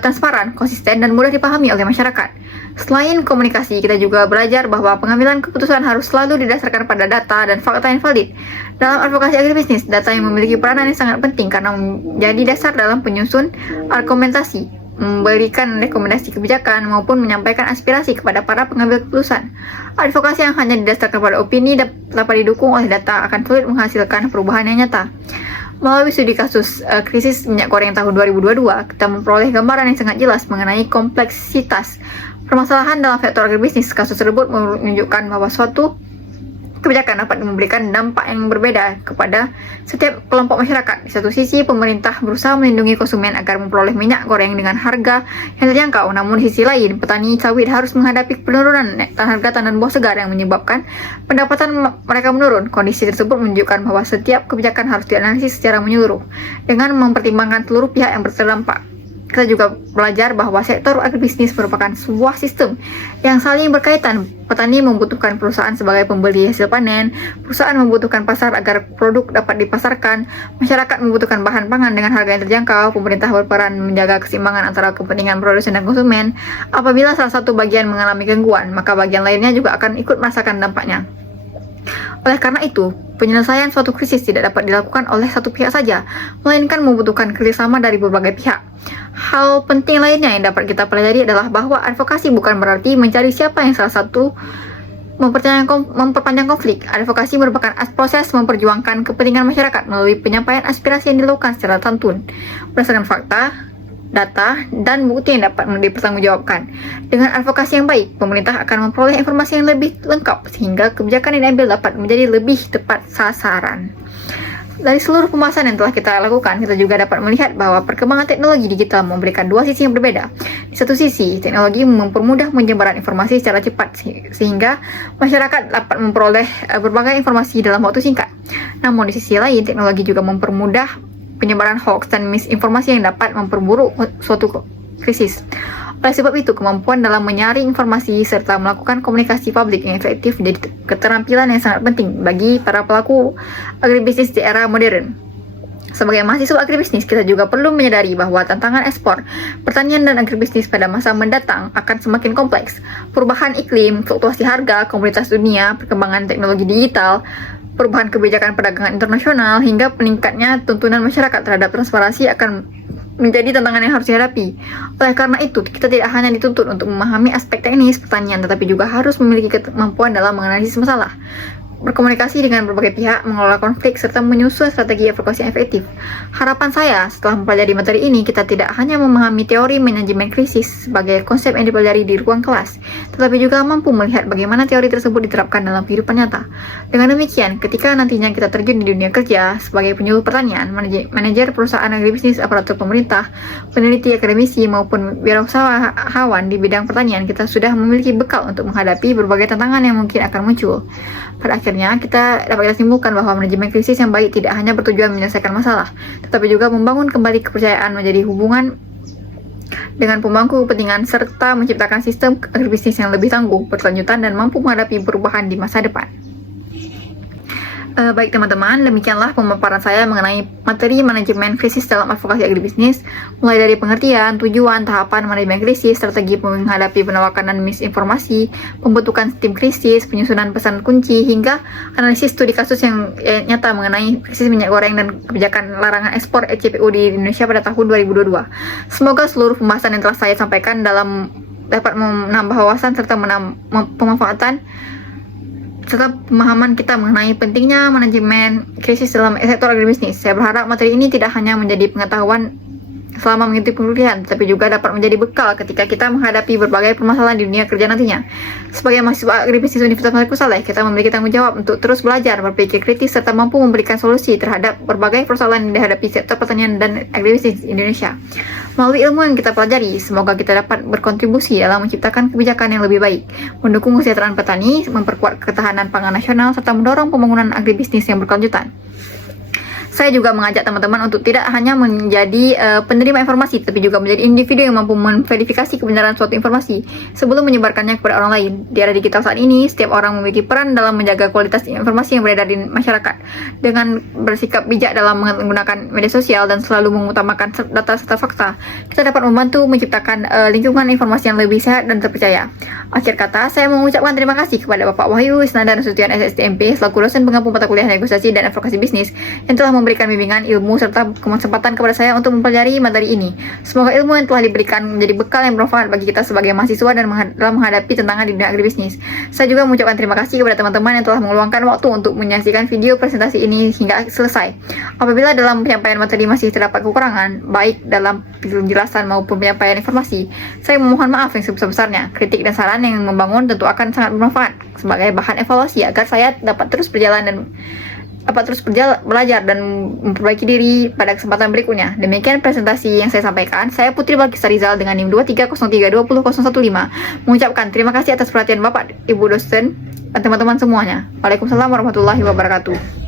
transparan, konsisten, dan mudah dipahami oleh masyarakat. Selain komunikasi, kita juga belajar bahwa pengambilan keputusan harus selalu didasarkan pada data dan fakta yang valid. Dalam advokasi agribisnis, data yang memiliki peranan yang sangat penting karena menjadi dasar dalam penyusun argumentasi, memberikan rekomendasi kebijakan, maupun menyampaikan aspirasi kepada para pengambil keputusan. Advokasi yang hanya didasarkan pada opini dapat didukung oleh data akan sulit menghasilkan perubahan yang nyata. Melalui studi kasus krisis minyak goreng tahun 2022, kita memperoleh gambaran yang sangat jelas mengenai kompleksitas permasalahan dalam sektor agribisnis. Kasus tersebut menunjukkan bahwa suatu kebijakan dapat memberikan dampak yang berbeda kepada setiap kelompok masyarakat. Di satu sisi, pemerintah berusaha melindungi konsumen agar memperoleh minyak goreng dengan harga yang terjangkau. Namun di sisi lain, petani sawit harus menghadapi penurunan harga tandan buah segar yang menyebabkan pendapatan mereka menurun. Kondisi tersebut menunjukkan bahwa setiap kebijakan harus dianalisis secara menyeluruh dengan mempertimbangkan seluruh pihak yang terdampak. Kita juga belajar bahwa sektor agribisnis merupakan sebuah sistem yang saling berkaitan. Petani membutuhkan perusahaan sebagai pembeli hasil panen, perusahaan membutuhkan pasar agar produk dapat dipasarkan, masyarakat membutuhkan bahan pangan dengan harga yang terjangkau, pemerintah berperan menjaga keseimbangan antara kepentingan produsen dan konsumen. Apabila salah satu bagian mengalami gangguan, maka bagian lainnya juga akan ikut merasakan dampaknya. Oleh karena itu, penyelesaian suatu krisis tidak dapat dilakukan oleh satu pihak saja, melainkan membutuhkan kerjasama dari berbagai pihak. Hal penting lainnya yang dapat kita pelajari adalah bahwa advokasi bukan berarti mencari siapa yang salah satu memperpanjang konflik. Advokasi merupakan proses memperjuangkan kepentingan masyarakat melalui penyampaian aspirasi yang dilakukan secara santun, berdasarkan fakta, data, dan bukti yang dapat dipertanggungjawabkan. Dengan advokasi yang baik, pemerintah akan memperoleh informasi yang lebih lengkap sehingga kebijakan yang diambil dapat menjadi lebih tepat sasaran. Dari seluruh pembahasan yang telah kita lakukan, kita juga dapat melihat bahwa perkembangan teknologi digital memberikan dua sisi yang berbeda. Di satu sisi, teknologi mempermudah penyebaran informasi secara cepat sehingga masyarakat dapat memperoleh berbagai informasi dalam waktu singkat. Namun di sisi lain, teknologi juga mempermudah penyebaran hoax dan misinformasi yang dapat memperburuk suatu krisis. Oleh sebab itu, kemampuan dalam menyaring informasi serta melakukan komunikasi publik yang efektif menjadi keterampilan yang sangat penting bagi para pelaku agribisnis di era modern. Sebagai mahasiswa agribisnis, kita juga perlu menyadari bahwa tantangan ekspor, pertanian dan agribisnis pada masa mendatang akan semakin kompleks. Perubahan iklim, fluktuasi harga, komoditas dunia, perkembangan teknologi digital, perubahan kebijakan perdagangan internasional, hingga meningkatnya tuntunan masyarakat terhadap transparansi akan menjadi tantangan yang harus dihadapi. Oleh karena itu, kita tidak hanya dituntut untuk memahami aspek teknis pertanian, tetapi juga harus memiliki kemampuan dalam menganalisis masalah, berkomunikasi dengan berbagai pihak, mengelola konflik, serta menyusun strategi advokasi yang efektif. Harapan saya, setelah mempelajari materi ini, kita tidak hanya memahami teori manajemen krisis sebagai konsep yang dipelajari di ruang kelas, tetapi juga mampu melihat bagaimana teori tersebut diterapkan dalam kehidupan nyata. Dengan demikian, ketika nantinya kita terjun di dunia kerja sebagai penyuluh pertanian, manajer perusahaan agribisnis, aparatur pemerintah, peneliti akademisi, maupun wirausahawan di bidang pertanian, kita sudah memiliki bekal untuk menghadapi berbagai tantangan yang mungkin akan muncul. Pada akhirnya, kita dapat kita simpulkan bahwa manajemen krisis yang baik tidak hanya bertujuan menyelesaikan masalah, tetapi juga membangun kembali kepercayaan menjadi hubungan dengan pemangku kepentingan serta menciptakan sistem agribisnis yang lebih tangguh, berkelanjutan, dan mampu menghadapi perubahan di masa depan. Baik teman-teman, demikianlah pemaparan saya mengenai materi manajemen krisis dalam advokasi agribisnis, mulai dari pengertian, tujuan, tahapan manajemen krisis, strategi menghadapi penawakan dan misinformasi, pembentukan tim krisis, penyusunan pesan kunci, hingga analisis studi kasus yang nyata mengenai krisis minyak goreng dan kebijakan larangan ekspor ECPO di Indonesia pada tahun 2022. Semoga seluruh pembahasan yang telah saya sampaikan dapat menambah wawasan serta pemanfaatan serta pemahaman kita mengenai pentingnya manajemen krisis dalam sektor agribisnis. Saya berharap materi ini tidak hanya menjadi pengetahuan selama mengikuti penelitian, tapi juga dapat menjadi bekal ketika kita menghadapi berbagai permasalahan di dunia kerja nantinya. Sebagai mahasiswa agribisnis Universitas Maliku Saleh, kita memiliki tanggung jawab untuk terus belajar, berpikir kritis, serta mampu memberikan solusi terhadap berbagai persoalan yang dihadapi sektor pertanian dan agribisnis Indonesia. Melalui ilmu yang kita pelajari, semoga kita dapat berkontribusi dalam menciptakan kebijakan yang lebih baik, mendukung kesejahteraan petani, memperkuat ketahanan pangan nasional, serta mendorong pembangunan agribisnis yang berkelanjutan. Saya juga mengajak teman-teman untuk tidak hanya menjadi penerima informasi, tapi juga menjadi individu yang mampu memverifikasi kebenaran suatu informasi sebelum menyebarkannya kepada orang lain. Di era digital saat ini, setiap orang memiliki peran dalam menjaga kualitas informasi yang beredar di masyarakat. Dengan bersikap bijak dalam menggunakan media sosial dan selalu mengutamakan data serta fakta, kita dapat membantu menciptakan lingkungan informasi yang lebih sehat dan terpercaya. Akhir kata, saya mengucapkan terima kasih kepada Bapak Wahyu Isnanda Nasution SSTMP selaku dosen pengampu mata kuliah negosiasi dan advokasi bisnis yang telah memberikan bimbingan ilmu serta kesempatan kepada saya untuk mempelajari materi ini. Semoga ilmu yang telah diberikan menjadi bekal yang bermanfaat bagi kita sebagai mahasiswa dan dalam menghadapi tantangan di dunia agribisnis. Saya juga mengucapkan terima kasih kepada teman-teman yang telah meluangkan waktu untuk menyaksikan video presentasi ini hingga selesai. Apabila dalam penyampaian materi masih terdapat kekurangan, baik dalam penjelasan maupun penyampaian informasi, saya memohon maaf yang sebesar-besarnya. Kritik dan saran yang membangun tentu akan sangat bermanfaat sebagai bahan evaluasi agar saya dapat terus belajar dan memperbaiki diri pada kesempatan berikutnya. Demikian presentasi yang saya sampaikan. Saya Putri Balkis Rizal dengan NIM 230320015 mengucapkan terima kasih atas perhatian Bapak, Ibu dosen, dan teman-teman semuanya. Waalaikumsalam warahmatullahi wabarakatuh.